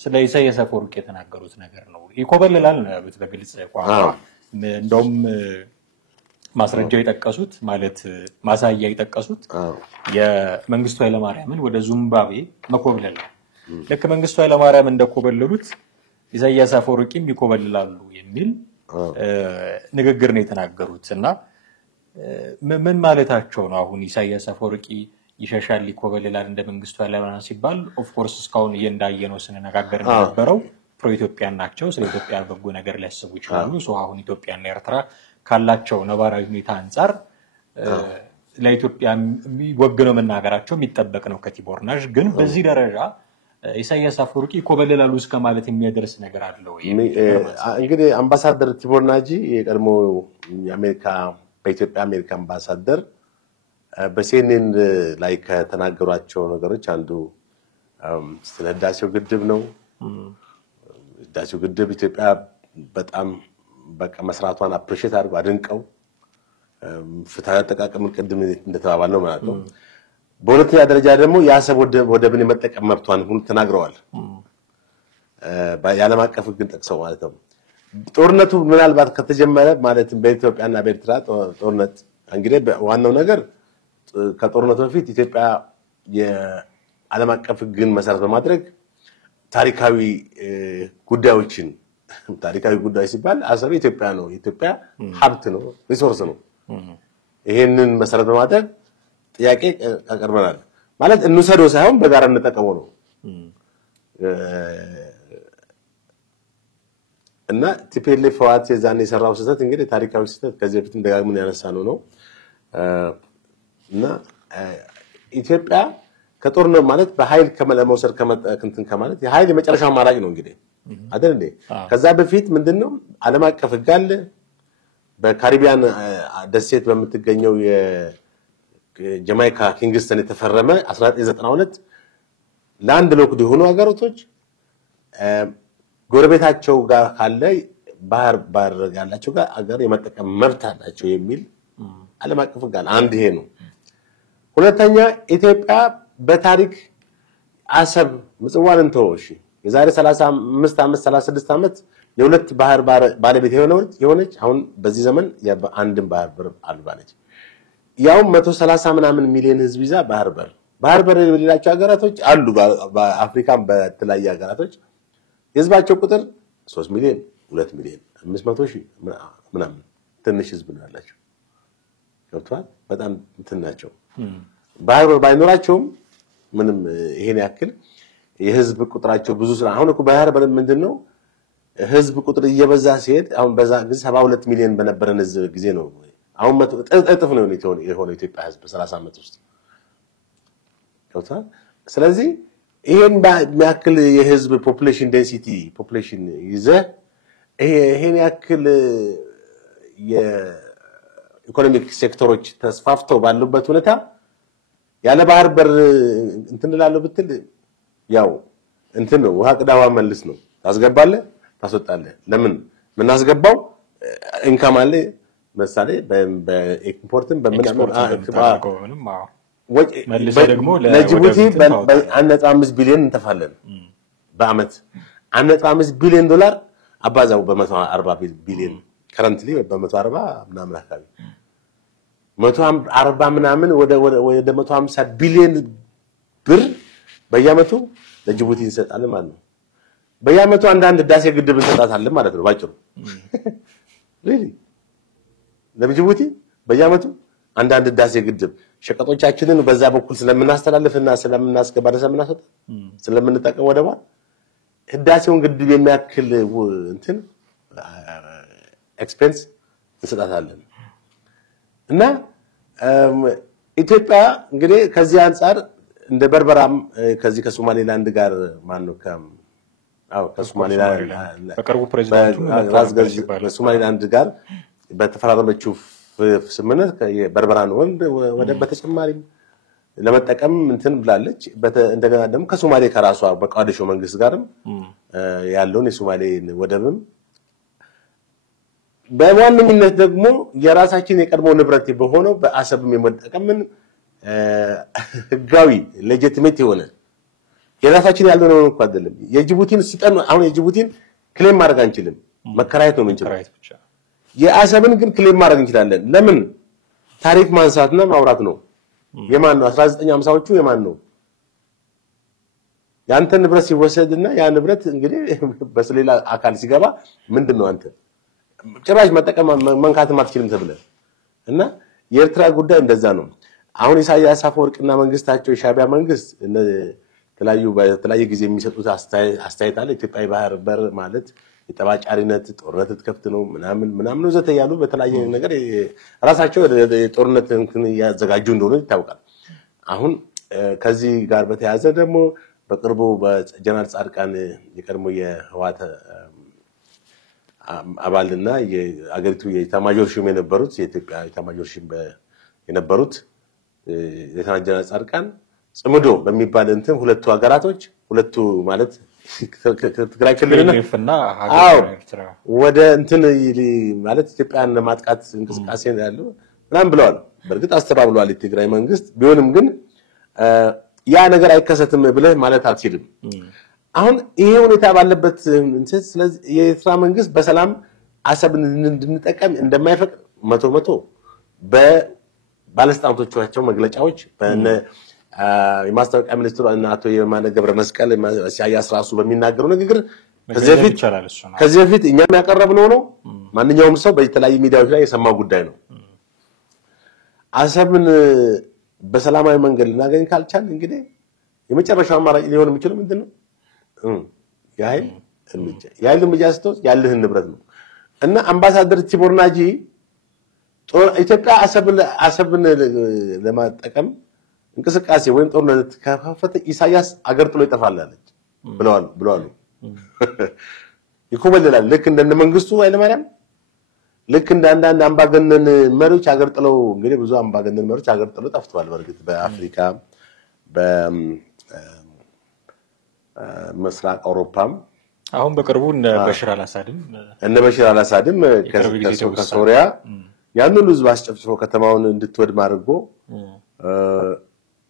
ስለ ኢሳያስ አፈወርቅ የተናገሩት ነገር ነው ይኮበልላል በግልጽ ቋንቋ እንደውም ማስረጃው የጠቀሱት ማለት ማሳያ የጠቀሱት የመንግስቱ ኃይለማርያምን ወደ ዚምባብዌ መኮብለል ለከ መንግስቱ ኃይለማርያም እንደኮበለሉት ኢሳያስ አፈወርቂም ይኮበልላሉ የሚል ንግግር ነው የተናገሩትና ምን ማለታቸው ነው አሁን ኢሳያስ አፈወርቂ ይሸሻል ይኮበልላል እንደ መንግስቱ ኃይለማርያም ሲባል ኦፍ ኮርስ እስካሁን እየንዳየነው ስንነጋገር እንደነበረው ፕሮ ኢትዮጵያን ናቸው ስለ ኢትዮጵያ በጎ ነገር ሊያስቡ ይችላሉ ሶ አሁን ኢትዮጵያና ኤርትራ ካላቸው ነባራዊ ሁኔታ አንፃር ለኢትዮጵያ የሚወግነው መናገራቸው የሚጠበቅ ነው ከቲቦርናጅ ግን በዚህ ደረጃ ኢሳያስ አፈወርቂ ይኮበልላሉ እስከ ማለት የሚያደርስ ነገር አለው እንግዲህ አምባሳደር ቲቦርናጂ የቀድሞ የአሜሪካ በኢትዮጵያ አሜሪካ አምባሳደር በሲኤንኤን ላይ ከተናገሯቸው ነገሮች አንዱ ስለ ህዳሴው ግድብ ነው ህዳሴው ግድብ ኢትዮጵያ በጣም በቃ መስራቷን አፕሪሺየት አድርገው አድንቀው ፍትሃዊ አጠቃቀም ቅድም እንደተባባልነው ማለት ነው በሁለተኛ ደረጃ ደግሞ የአሰብ ወደብን የመጠቀም መብቷን ሁሉ ተናግረዋል በዓለም አቀፍ ህግን ጠቅሰው ማለት ነው ጦርነቱ ምናልባት ከተጀመረ ማለትም በኢትዮጵያና በኤርትራ ጦርነት እንግዲህ ዋናው ነገር ከጦርነቱ በፊት ኢትዮጵያ የዓለም አቀፍ ህግን መሰረት በማድረግ ታሪካዊ ጉዳዮችን ታሪካዊ ጉዳይ ሲባል አሰብ ኢትዮጵያ ነው ኢትዮጵያ ሀብት ነው ሪሶርስ ነው ይሄንን መሰረት በማድረግ ጥያቄ አቀርበናል ማለት እንሰደው ሳይሆን በጋራ እንጠቀመው ነው እና ቲፒኤልኤፍ ዋት የዛኔ የሰራው ስህተት እንግዲህ ታሪካዊ ስህተት ከዚህ በፊት ደጋግመን ያነሳነው ነው እና ኢትዮጵያ ከጦርነት ማለት በኃይል ከመለመውሰድ ከመጠቅንትን ከማለት የኃይል የመጨረሻው አማራጭ ነው እንግዲህ አይደል እንዴ ከዛ በፊት ምንድነው ዓለም አቀፍ ህግ አለ በካሪቢያን ደሴት በመትገኘው የጃማይካ ኪንግስተን የተፈረመ 1992 ላንድ ሎክድ የሆኑ ሀገሮች ጎረቤታቸው ጋር ካለ ባህር ያላቸው ጋር አገር የመጠቀም መብት አላቸው የሚል ዓለም አቀፍ ህግ አለ አንድ ይሄ ነው ሁለተኛ ኢትዮጵያ በታሪክ አሰብ ምጽዋን ተወሽ የዛሬ 35 ዓመት 36 ዓመት የሁለት ባህር ባለቤት የሆነች አሁን በዚህ ዘመን አንድም ባህር በር አልባለች ያው 130 ምናምን ሚሊዮን ህዝብ ይዛ ባህር በር የሌላቸው ሀገራቶች አሉ በአፍሪካም በተለያየ ሀገራቶች የህዝባቸው ቁጥር 3 ሚሊዮን 2 ሚሊዮን 500 ሺህ ምናምን ትንሽ ህዝብ ነው ያላቸው ገብቷል በጣም እንትናቸው ባህር በር ባይኖራቸውም ምንም ይሄን ያክል የህዝብ ቁጥራቸው ብዙ ስራ አሁን እኮ ባህር በር ምንድነው ህዝብ ቁጥር እየበዛ ሲሄድ አሁን በዛ ጊዜ 72 ሚሊዮን በነበረን ህዝብ ጊዜ ነው አሁን እጥፍ ነው የሆነው ኢትዮጵያ ህዝብ በ30 ዓመት ውስጥ ገብቷል ስለዚህ ይሄን በሚያክል የህዝብ ፖፑሌሽን ዴንሲቲ ፖፑሌሽን ይዘ ይሄን ያክል የኢኮኖሚክ ሴክተሮች ተስፋፍተው ባሉበት ሁኔታ ያለ ባህር በር እንትንላለው ብትል ያው እንትን ነው ውሃ ቅዳዋ መልስ ነው ታስገባለ ታስወጣለ ለምን ምን አስገባው ኢንካም አለ መሳሌ በኤክስፖርትም በመናመር መልሰ ደግሞ ለጅቡቲ በ1.5 ቢሊዮን እንተፋለን በአመት 1.5 ቢሊዮን ዶላር አባዛው በ140 ቢሊዮን ከረንትሊ በ140 ምናምን አካባቢ 140 ምናምን ወደ 150 ቢሊዮን ብር በየአመቱ ለጅቡቲ እንሰጣለን ማለት ነው። በየአመቱ አንዳንድ ህዳሴ ግድብ እንሰጣታለን ማለት ነው ባጭሩ። ሪሊ ለጅቡቲ በየአመቱ አንዳንድ ህዳሴ ግድብ ሸቀጦቻችንን በዛ በኩል ስለምናስተላልፍና ስለምናስገባ ስለምናሰጥ ስለምንጠቀም ወደባ ህዳሴውን ግድብ የሚያክል እንትን ኤክስፔንስ እንሰጣታለን። እና ኢትዮጵያ እንግዲህ ከዚህ አንፃር እንደ በርበራም ከዚህ ከሶማሌላንድ ጋር ማን ነው ከሶማሌላንድ በቅርቡ ፕሬዝዳንቱ ከሶማሌላንድ ጋር በተፈራረመችው ስምምነት በርበራን ወደ በተጨማሪም ለመጠቀም እንትን ብላለች። እንደገና ደግሞ ከሶማሌ ከራሷ በቃዲሾ መንግስት ጋርም ያለውን የሶማሌ ወደብም በዋነኝነት ደግሞ የራሳችን የቀድሞ ንብረት በሆነው በአሰብም የመጠቀምን ህጋዊ ሌጂቲሜት የሆነ የራሳችን ያልሆነው እንኳን አይደለም። የጅቡቲን ሲጠን አሁን የጅቡቲን ክሌም ማድረግ አንችልም፣ መከራየት ነው የምንችለው። የአሰብን ግን ክሌም ማድረግ እንችላለን። ለምን? ታሪክ ማንሳትና ማውራት ነው። የማን ነው? 1950ዎቹ የማን ነው? ያንተ ንብረት ሲወሰድና ያ ንብረት እንግዲህ በስሌላ አካል ሲገባ ምንድነው አንተ ጭራሽ መጠቀም መንካትም አትችልም ተብለ እና የኤርትራ ጉዳይ እንደዛ ነው። አሁን ኢሳያስ አፈወርቅና መንግስታቸው የሻዕቢያ መንግስት በተለያየ ጊዜ የሚሰጡት አስተያየት አለ። ኢትዮጵያ ባህር በር ማለት የጠባጫሪነት ጦርነት ትከፍት ነው ምናምን ወዘተ ያሉ በተለያየ ነገር ራሳቸው የጦርነት እንትን ያዘጋጁ እንደሆነ ይታወቃል። አሁን ከዚህ ጋር በተያያዘ ደግሞ በቅርቡ በጀነራል ጻድቃን የቀድሞ የህወሓት አባልና የአገሪቱ የኢታማዦር ሹም የነበሩት የኢትዮጵያ ኢታማዦር ሹም የነበሩት ጀነራል ጻድቃን ጽምዶ በሚባል እንትን ሁለቱ ሀገራቶች ሁለቱ ማለት ትግራይ ክልልና ወደ እንትን ማለት ኢትዮጵያን ለማጥቃት እንቅስቃሴ ያለው ምናምን ብለዋል። በእርግጥ አስተባብሏል የትግራይ መንግስት። ቢሆንም ግን ያ ነገር አይከሰትም ብለህ ማለት አትችልም። አሁን ይሄ ሁኔታ ባለበት ስለዚህ የኤርትራ መንግስት በሰላም አሰብን እንድንጠቀም እንደማይፈቅድ 100% በባለስልጣኖቻቸው መግለጫዎች በእነ የማስታወቂያ ሚኒስትሩ አቶ የማነ ገብረ መስቀል ኢሳያስ ራሱ በሚናገሩ ንግግር ከዚህ በፊት እኛም ያቀረብነው ነው። ማንኛውም ሰው በተለያዩ ሚዲያዎች ላይ የሰማው ጉዳይ ነው። አሰብን በሰላማዊ መንገድ ልናገኝ ካልቻል እንግዲህ የመጨረሻው አማራጭ ሊሆን የሚችለው ምንድነው? የኃይል እርምጃ ስትወስድ ያለህን ንብረት ነው። እና አምባሳደር ቲቦር ናጂ ኢትዮጵያ አሰብን ለማጠቀም እንቅስቃሴ ወይም ጦርነት ከፈተ ኢሳያስ አገር ጥሎ ይጠፋል አለች ብለዋል። ይኮበልላል። ልክ እንደ መንግስቱ ኃይለማርያም ልክ እንደ አንዳንድ አምባገነን መሪዎች አገር ጥለው እንግዲህ ብዙ አምባገነን መሪዎች አገር ጥለው ጠፍተዋል። በርግጥ በአፍሪካ በምስራቅ አውሮፓም አሁን በቅርቡ እነ በሽር አልአሳድም ከሶሪያ ያንን ህዝብ አስጨፍጭፎ ከተማውን እንድትወድም አድርጎ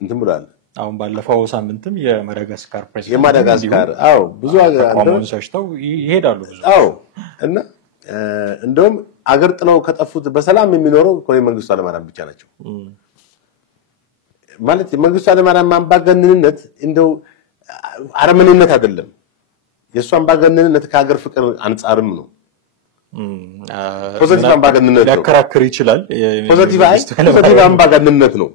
እንትን ብሏል። አሁን ባለፈው ሳምንትም የማዳጋስካር ፕሬዝዳንት ብዙ አገሮች ሰሽተው ይሄዳሉ ብዙ እና እንደውም አገር ጥለው ከጠፉት በሰላም የሚኖረው ኮሎኔል መንግስቱ ኃይለማርያም ብቻ ናቸው። ማለት መንግስቱ ኃይለማርያም አምባገነንነት እንደው አረመኔነት አይደለም። የሱ አምባገነንነት ከሀገር ፍቅር አንጻርም ነው። ፖዚቲቭ አምባገነንነት ነው። ያከራክር ይችላል። ፖዚቲቭ አምባገነንነት ነው።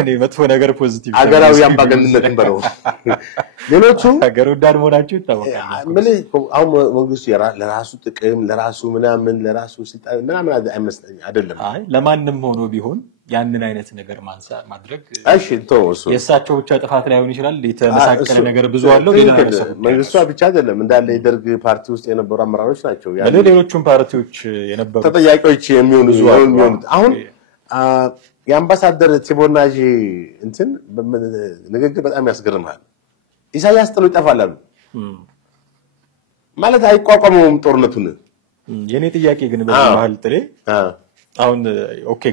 እኔ መጥፎ ነገር ፖዚቲቭ አገራዊ አምባገነንነት ነው። ሌሎቹ ሀገር ወዳድ መሆናቸው ይታወቃል። አሁን መንግስቱ ለራሱ ጥቅም ለራሱ ምናምን ለራሱ ስልጣን ምናምን አይደለም። ለማንም ሆኖ ቢሆን ያንን አይነት ነገር ማድረግ እሱ የእሳቸው ብቻ ጥፋት ላይሆን ይችላል። የተመሳቀለ ነገር ብዙ አለው። መንግስቱ ብቻ አይደለም እንዳለ የደርግ ፓርቲ ውስጥ የነበሩ አመራሮች ናቸው። ሌሎቹም ፓርቲዎች የነበሩ ተጠያቂዎች የሚሆኑት አሁን የአምባሳደር ቲቦር ናጂ እንትን ንግግር በጣም ያስገርማል። ኢሳያስ ጥሎ ይጠፋል አሉ ማለት አይቋቋመውም ጦርነቱን። የኔ ጥያቄ ግን በመሃል ጥሬ አሁን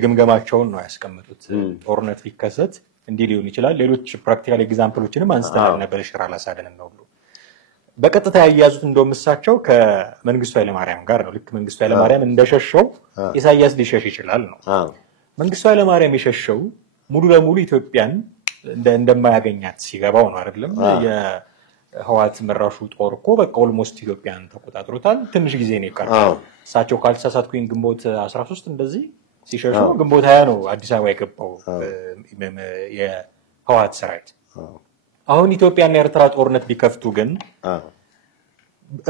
ግምገማቸውን ነው ያስቀመጡት። ጦርነት ቢከሰት እንዲህ ሊሆን ይችላል። ሌሎች ፕራክቲካል ኤግዛምፕሎችንም አንስተናል ነበር። በሽር አልአሳድን ነው በቀጥታ ያያዙት እንደውም እሳቸው ከመንግስቱ ኃይለማርያም ጋር ነው። ልክ መንግስቱ ኃይለማርያም እንደሸሸው ኢሳያስ ሊሸሽ ይችላል ነው። መንግስቱ ኃይለማርያም የሸሸው ሙሉ ለሙሉ ኢትዮጵያን እንደማያገኛት ሲገባው ነው አይደለም። የህወሓት መራሹ ጦር እኮ በቃ ኦልሞስት ኢትዮጵያን ተቆጣጥሮታል። ትንሽ ጊዜ ነው የቀረው። እሳቸው ካልተሳሳትኩኝ ግንቦት 13 እንደዚህ ሲሸሹ ግንቦት 20 ነው አዲስ አበባ የገባው የህወሓት ሰራዊት። አሁን ኢትዮጵያና ኤርትራ ጦርነት ቢከፍቱ ግን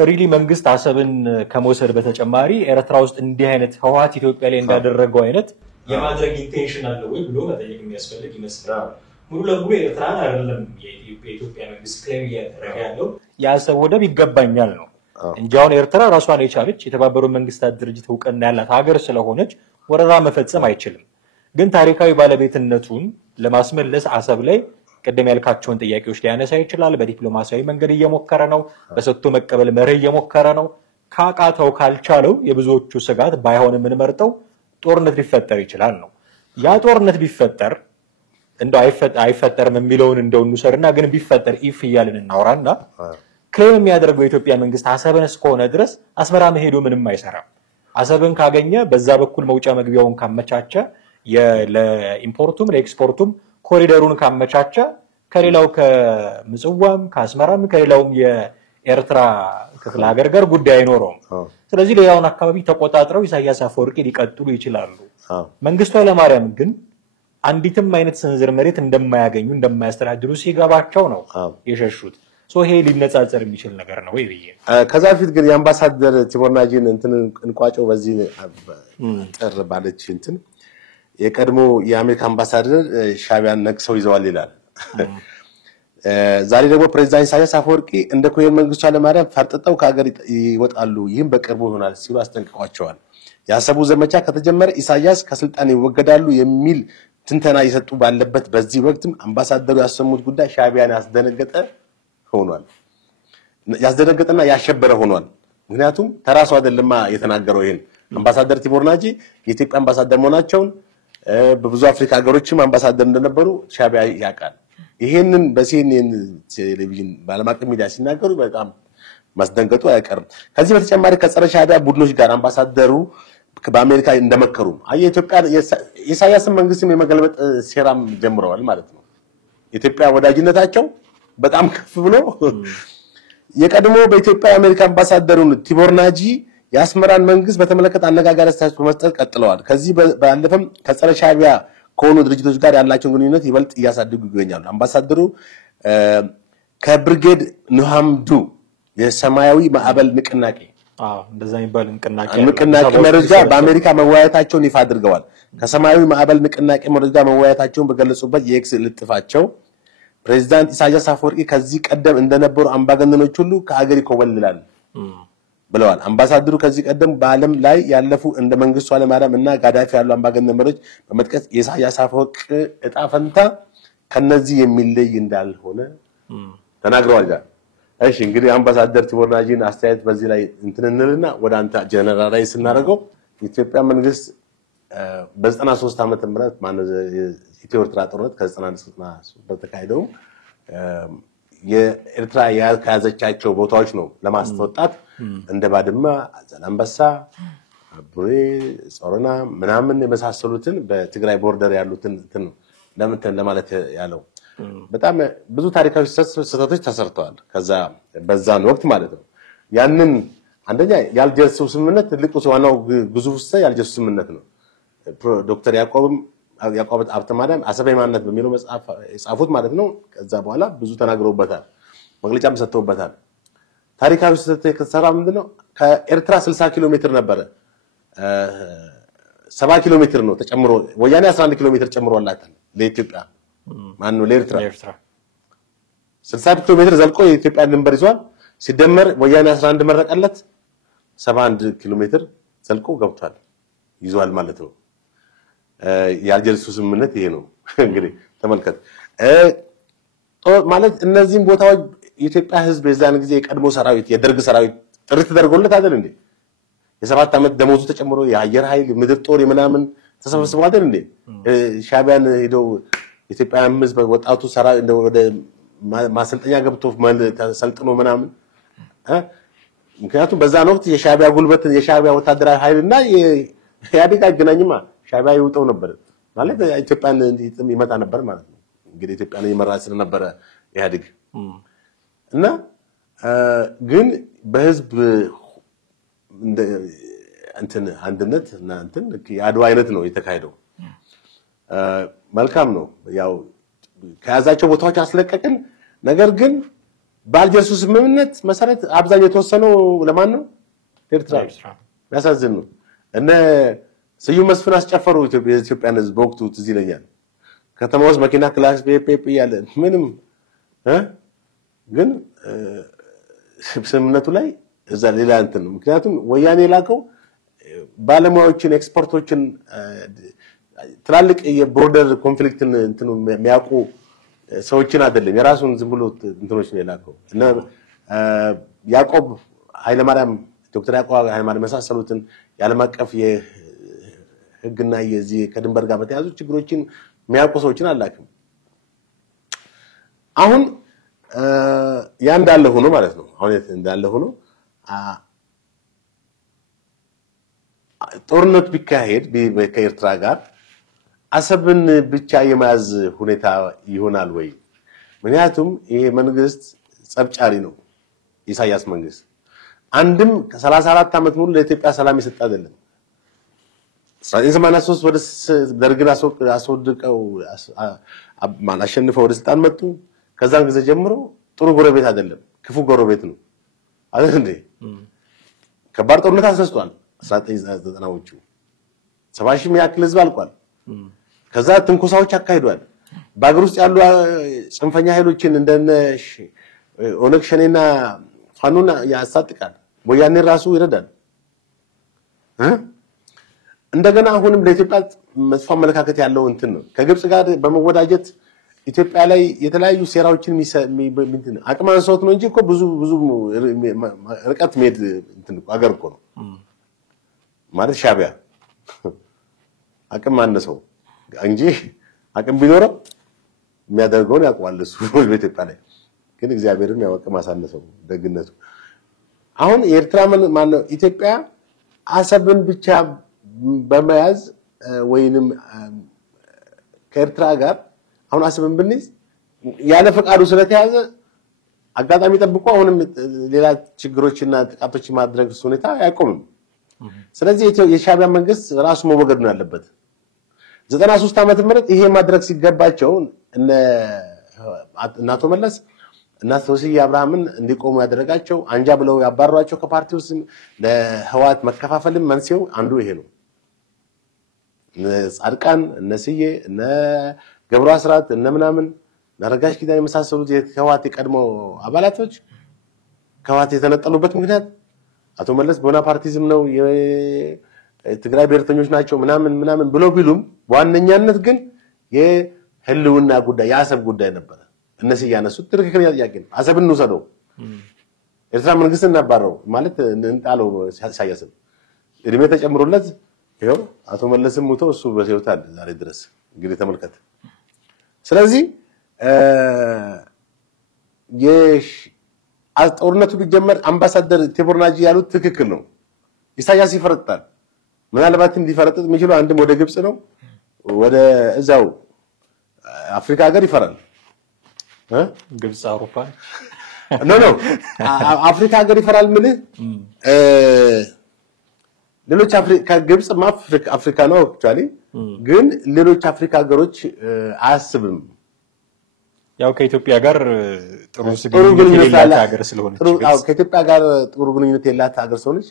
ሪሊ መንግስት አሰብን ከመውሰድ በተጨማሪ ኤርትራ ውስጥ እንዲህ አይነት ህወሓት ኢትዮጵያ ላይ እንዳደረገው አይነት የማድረግ ኢንቴንሽን አለ ወይ ብሎ መጠየቅ የሚያስፈልግ ይመስላል። ሙሉ ለሙሉ ኤርትራን አይደለም የኢትዮጵያ መንግስት ክሌም እያደረገ ያለው የአሰብ ወደብ ይገባኛል ነው እንጂ አሁን ኤርትራ ራሷን የቻለች የተባበሩት መንግስታት ድርጅት እውቅና ያላት ሀገር ስለሆነች ወረራ መፈጸም አይችልም። ግን ታሪካዊ ባለቤትነቱን ለማስመለስ አሰብ ላይ ቀደም ያልካቸውን ጥያቄዎች ሊያነሳ ይችላል። በዲፕሎማሲያዊ መንገድ እየሞከረ ነው። በሰጥቶ መቀበል መርህ እየሞከረ ነው። ካቃተው ካልቻለው የብዙዎቹ ስጋት ባይሆን ምን መርጠው ጦርነት ሊፈጠር ይችላል ነው። ያ ጦርነት ቢፈጠር እንደው አይፈጠርም የሚለውን እንደው እንውሰርና ግን ቢፈጠር ኢፍ ይያልን እናውራና ክሌም የሚያደርገው የኢትዮጵያ መንግስት አሰብን እስከሆነ ድረስ አስመራ መሄዱ ምንም አይሰራም። አሰብን ካገኘ በዛ በኩል መውጫ መግቢያውን ካመቻቸ ለኢምፖርቱም ለኤክስፖርቱም ኮሪደሩን ካመቻቸ ከሌላው ከምጽዋም ከአስመራም ከሌላውም የኤርትራ ክፍለ ሀገር ጋር ጉዳይ አይኖረውም። ስለዚህ ሌላውን አካባቢ ተቆጣጥረው ኢሳያስ አፈወርቂ ሊቀጥሉ ይችላሉ። መንግስቱ ኃይለማርያም ግን አንዲትም አይነት ስንዝር መሬት እንደማያገኙ እንደማያስተዳድሩ ሲገባቸው ነው የሸሹት። ይሄ ሊነጻጸር የሚችል ነገር ነው ወይ ብዬ ከዛ በፊት ግን የአምባሳደር ቲቦርናጂን እንቋጨው በዚህ ጥር ባለች የቀድሞ የአሜሪካ አምባሳደር ሻቢያን ነክሰው ይዘዋል ይላል። ዛሬ ደግሞ ፕሬዝዳንት ኢሳያስ አፈወርቂ እንደ ኮሎኔል መንግስቱ ኃይለማርያም ፈርጥጠው ከሀገር ይወጣሉ፣ ይህም በቅርቡ ይሆናል ሲሉ አስጠንቅቀዋቸዋል። ያሰቡ ዘመቻ ከተጀመረ ኢሳያስ ከስልጣን ይወገዳሉ የሚል ትንተና እየሰጡ ባለበት በዚህ ወቅትም አምባሳደሩ ያሰሙት ጉዳይ ሻቢያን ያስደነገጠ ሆኗል። ያስደነገጠና ያሸበረ ሆኗል። ምክንያቱም ተራሱ አይደለማ የተናገረው። ይሄን አምባሳደር ቲቦርናጂ የኢትዮጵያ አምባሳደር መሆናቸውን በብዙ አፍሪካ ሀገሮችም አምባሳደር እንደነበሩ ሻቢያ ያውቃል። ይሄንን በሲኤንኤን ቴሌቪዥን ባለማቅ ሚዲያ ሲናገሩ በጣም ማስደንገጡ አይቀርም። ከዚህ በተጨማሪ ከጸረ ሻቢያ ቡድኖች ጋር አምባሳደሩ በአሜሪካ እንደመከሩ የኢትዮጵያ ኢሳያስን መንግስትም የመገልበጥ ሴራም ጀምረዋል ማለት ነው። ኢትዮጵያ ወዳጅነታቸው በጣም ከፍ ብሎ የቀድሞ በኢትዮጵያ የአሜሪካ አምባሳደሩን ቲቦርናጂ የአስመራን መንግስት በተመለከተ አነጋጋሪ አስተያየት በመስጠት ቀጥለዋል። ከዚህ ባለፈም ከጸረ ሻቢያ ከሆኑ ድርጅቶች ጋር ያላቸውን ግንኙነት ይበልጥ እያሳደጉ ይገኛሉ። አምባሳደሩ ከብርጌድ ንሓመዱ የሰማያዊ ማዕበል ንቅናቄ እንደዛ የሚባል ንቅናቄ መሪዎች ጋር በአሜሪካ መወያየታቸውን ይፋ አድርገዋል። ከሰማያዊ ማዕበል ንቅናቄ መሪዎች ጋር መወያየታቸውን በገለጹበት የኤክስ ልጥፋቸው ፕሬዝዳንት ኢሳያስ አፈወርቂ ከዚህ ቀደም እንደነበሩ አምባገነኖች ሁሉ ከሀገር ይኮበልላል ብለዋል። አምባሳደሩ ከዚህ ቀደም በዓለም ላይ ያለፉ እንደ መንግስቱ ኃይለማርያም እና ጋዳፊ ያሉ አምባገነን መሪዎች በመጥቀስ የኢሳያስ አፈወርቂ እጣ ፈንታ ከነዚህ የሚለይ እንዳልሆነ ተናግረዋል። እሺ እንግዲህ አምባሳደር ቲቦርናጂን አስተያየት በዚህ ላይ እንትንንልና ወደ አንተ ጀነራላይዝ ስናደርገው የኢትዮጵያ መንግስት በ93 ዓመተ ምህረት ማለት የኢትዮ ኤርትራ ጦርነት ከ93 በተካሄደው የኤርትራ ያዘቻቸው ቦታዎች ነው ለማስወጣት እንደ ባድመ፣ ዛላምበሳ፣ ቡሬ፣ ጾረና ምናምን የመሳሰሉትን በትግራይ ቦርደር ያሉትን ለምንተን ለማለት ያለው በጣም ብዙ ታሪካዊ ስህተቶች ተሰርተዋል። ከዛ በዛን ወቅት ማለት ነው። ያንን አንደኛ ያልጀርሱ ስምምነት ትልቁ ዋናው ግዙፍ ያልጀርሱ ስምምነት ነው። ዶክተር ያዕቆብ አብተማርያም አሰብ የማንነት በሚለው መጽሐፍ የጻፉት ማለት ነው። ከዛ በኋላ ብዙ ተናግረውበታል፣ መግለጫም ሰጥተውበታል። ታሪካዊ ስህተት የተሰራ ምንድነው? ከኤርትራ 60 ኪሎ ሜትር ነበረ 70 ኪሎ ሜትር ነው ተጨምሮ ወያኔ 11 ኪሎ ሜትር ጨምሮላታል ለኢትዮጵያ ማነው ለኤርትራ 60 ኪሎ ሜትር ዘልቆ የኢትዮጵያ ድንበር ይዟል። ሲደመር ወያኔ 11 መረቀለት 71 ኪሎ ሜትር ዘልቆ ገብቷል ይዟል ማለት ነው። ያልጀርሱ ስምምነት ይሄ ነው እንግዲህ ተመልከት። ማለት እነዚህን ቦታዎች የኢትዮጵያ ህዝብ የዛን ጊዜ የቀድሞ ሰራዊት የደርግ ሰራዊት ጥሪ ተደርጎለት አይደል እንዴ? የ7 ዓመት ደሞዙ ተጨምሮ የአየር ኃይል ምድር ጦር የምናምን ተሰብስበው አይደል እንዴ? ሻቢያን ሄደው ኢትዮጵያ ህዝብ ወጣቱ ሰራዊት ወደ ማሰልጠኛ ገብቶ ተሰልጥኖ ምናምን ምክንያቱም በዛን ወቅት የሻዕቢያ ጉልበት የሻዕቢያ ወታደራዊ ኃይልና የኢህአዴግ አይገናኝማ ሻዕቢያ ይውጠው ነበር ማለት ኢትዮጵያን ይመጣ ነበር ማለት ነው እንግዲህ ኢትዮጵያን ይመራ ስለነበረ ኢህአዴግ እና ግን በህዝብ እንትን አንድነት እና እንትን የአድዋ አይነት ነው የተካሄደው መልካም ነው ያው ከያዛቸው ቦታዎች አስለቀቅን ነገር ግን በአልጀርሱ ስምምነት መሰረት አብዛኛው የተወሰነው ለማን ነው ኤርትራ ያሳዝን ነው እነ ስዩም መስፍን አስጨፈሩ ኢትዮጵያን ህዝብ በወቅቱ ትዝ ይለኛል ከተማ ውስጥ መኪና ክላስ ፔፔ ያለ ምንም ግን ስምምነቱ ላይ እዛ ሌላ እንትን ነው ምክንያቱም ወያኔ ላከው ባለሙያዎችን ኤክስፐርቶችን ትላልቅ የቦርደር ኮንፍሊክትን እንትን የሚያውቁ ሰዎችን አይደለም የራሱን ዝም ብሎ እንትኖች ነው የላከው እና ያዕቆብ ኃይለማርያም ዶክተር ያዕቆብ ኃይለማርያም መሳሰሉትን የዓለም አቀፍ የህግና የዚህ ከድንበር ጋር በተያያዙ ችግሮችን የሚያውቁ ሰዎችን አላክም አሁን ያ እንዳለ ሆኖ ማለት ነው አሁን እንዳለ ሆኖ ጦርነት ቢካሄድ ከኤርትራ ጋር አሰብን ብቻ የማያዝ ሁኔታ ይሆናል ወይ ምክንያቱም ይሄ መንግስት ጸብጫሪ ነው ኢሳያስ መንግስት አንድም ከ34 አመት ሙሉ ለኢትዮጵያ ሰላም ይሰጥ አይደለም 1983 ወደ ደርግን አስወድቀው አሸንፈው ወደ ስልጣን መጡ ከዛን ጊዜ ጀምሮ ጥሩ ጎረቤት አይደለም ክፉ ጎረቤት ነው አይደል እንዴ ከባድ ጦርነት አስነስቷል 1990ዎቹ 70 ሺህ ያክል ህዝብ አልቋል ከዛ ትንኮሳዎች አካሂዷል በአገር ውስጥ ያሉ ጽንፈኛ ኃይሎችን እንደነ ኦነግ ሸኔና ፋኖና ያሳጥቃል ወያኔ ራሱ ይረዳል እንደገና አሁንም ለኢትዮጵያ መጥፎ አመለካከት ያለው እንትን ነው ከግብጽ ጋር በመወዳጀት ኢትዮጵያ ላይ የተለያዩ ሴራዎችን እንትን አቅም አንሶት ነው እንጂ እኮ ብዙ ርቀት ሜድ እንትን አገር እኮ ነው ማለት ሻዕቢያ አቅም አነሰው እንጂ አቅም ቢኖረው የሚያደርገውን ያውቃል እሱ በኢትዮጵያ ላይ ግን እግዚአብሔርም ያወቀ ማሳነሰው ደግነቱ አሁን የኤርትራ ማነው ኢትዮጵያ አሰብን ብቻ በመያዝ ወይንም ከኤርትራ ጋር አሁን አሰብን ብንይዝ ያለ ፈቃዱ ስለተያዘ አጋጣሚ ጠብቆ አሁንም ሌላ ችግሮችና ጥቃቶች ማድረግ ሁኔታ ያቆምም ስለዚህ የሻዕቢያ መንግስት ራሱ መወገድ ነው ያለበት 93 ዓመት ምርጥ ይሄ ማድረግ ሲገባቸው እናቶ መለስ እናቶ ወስዬ አብርሃምን እንዲቆሙ ያደረጋቸው አንጃ ብለው ያባረሯቸው ከፓርቲው ስም ለህዋት መከፋፈልም መንስኤው አንዱ ይሄ ነው ጻድቃን እነስዬ እነ ገብሩ አስራት እነ ምናምን ናረጋሽ ኪዳን የመሳሰሉት የህዋት የቀድሞ አባላቶች ከህዋት የተነጠሉበት ምክንያት አቶ መለስ ቦናፓርቲዝም ነው የትግራይ ብሔርተኞች ናቸው ምናምን ብሎ ቢሉም ዋነኛነት ግን የህልውና ጉዳይ የአሰብ ጉዳይ ነበር እነሱ ያነሱት ትክክለኛ ጥያቄ ነው አሰብን ነው ሰደው ኤርትራ መንግስትን ነባረው ማለት እንጣለው ሳያሰብ እድሜ ተጨምሮለት ይሄው አቶ መለስም ሞቶ እሱ በህይወታል ዛሬ ድረስ እንግዲህ ተመልከተ ስለዚህ ጦርነቱ ቢጀመር አምባሳደር ቴቦርናጂ ያሉት ትክክል ነው ኢሳያስ ይፈረጣል ምናልባትም ሊፈረጥ የሚችለው አንድም ወደ ግብጽ ነው ወደ እዛው አፍሪካ ሀገር ይፈራል ግብጽ አውሮፓ ኖ አፍሪካ ሀገር ይፈራል ምን ሌሎች አፍሪካ ግብጽ አፍሪካ ነው አክቹአሊ ግን ሌሎች አፍሪካ ሀገሮች አያስብም ያው ከኢትዮጵያ ጋር ጥሩ ግንኙነት ያላት ሀገር ስለሆነች ከኢትዮጵያ ጋር ጥሩ ግንኙነት ያላት ሀገር ስለሆነች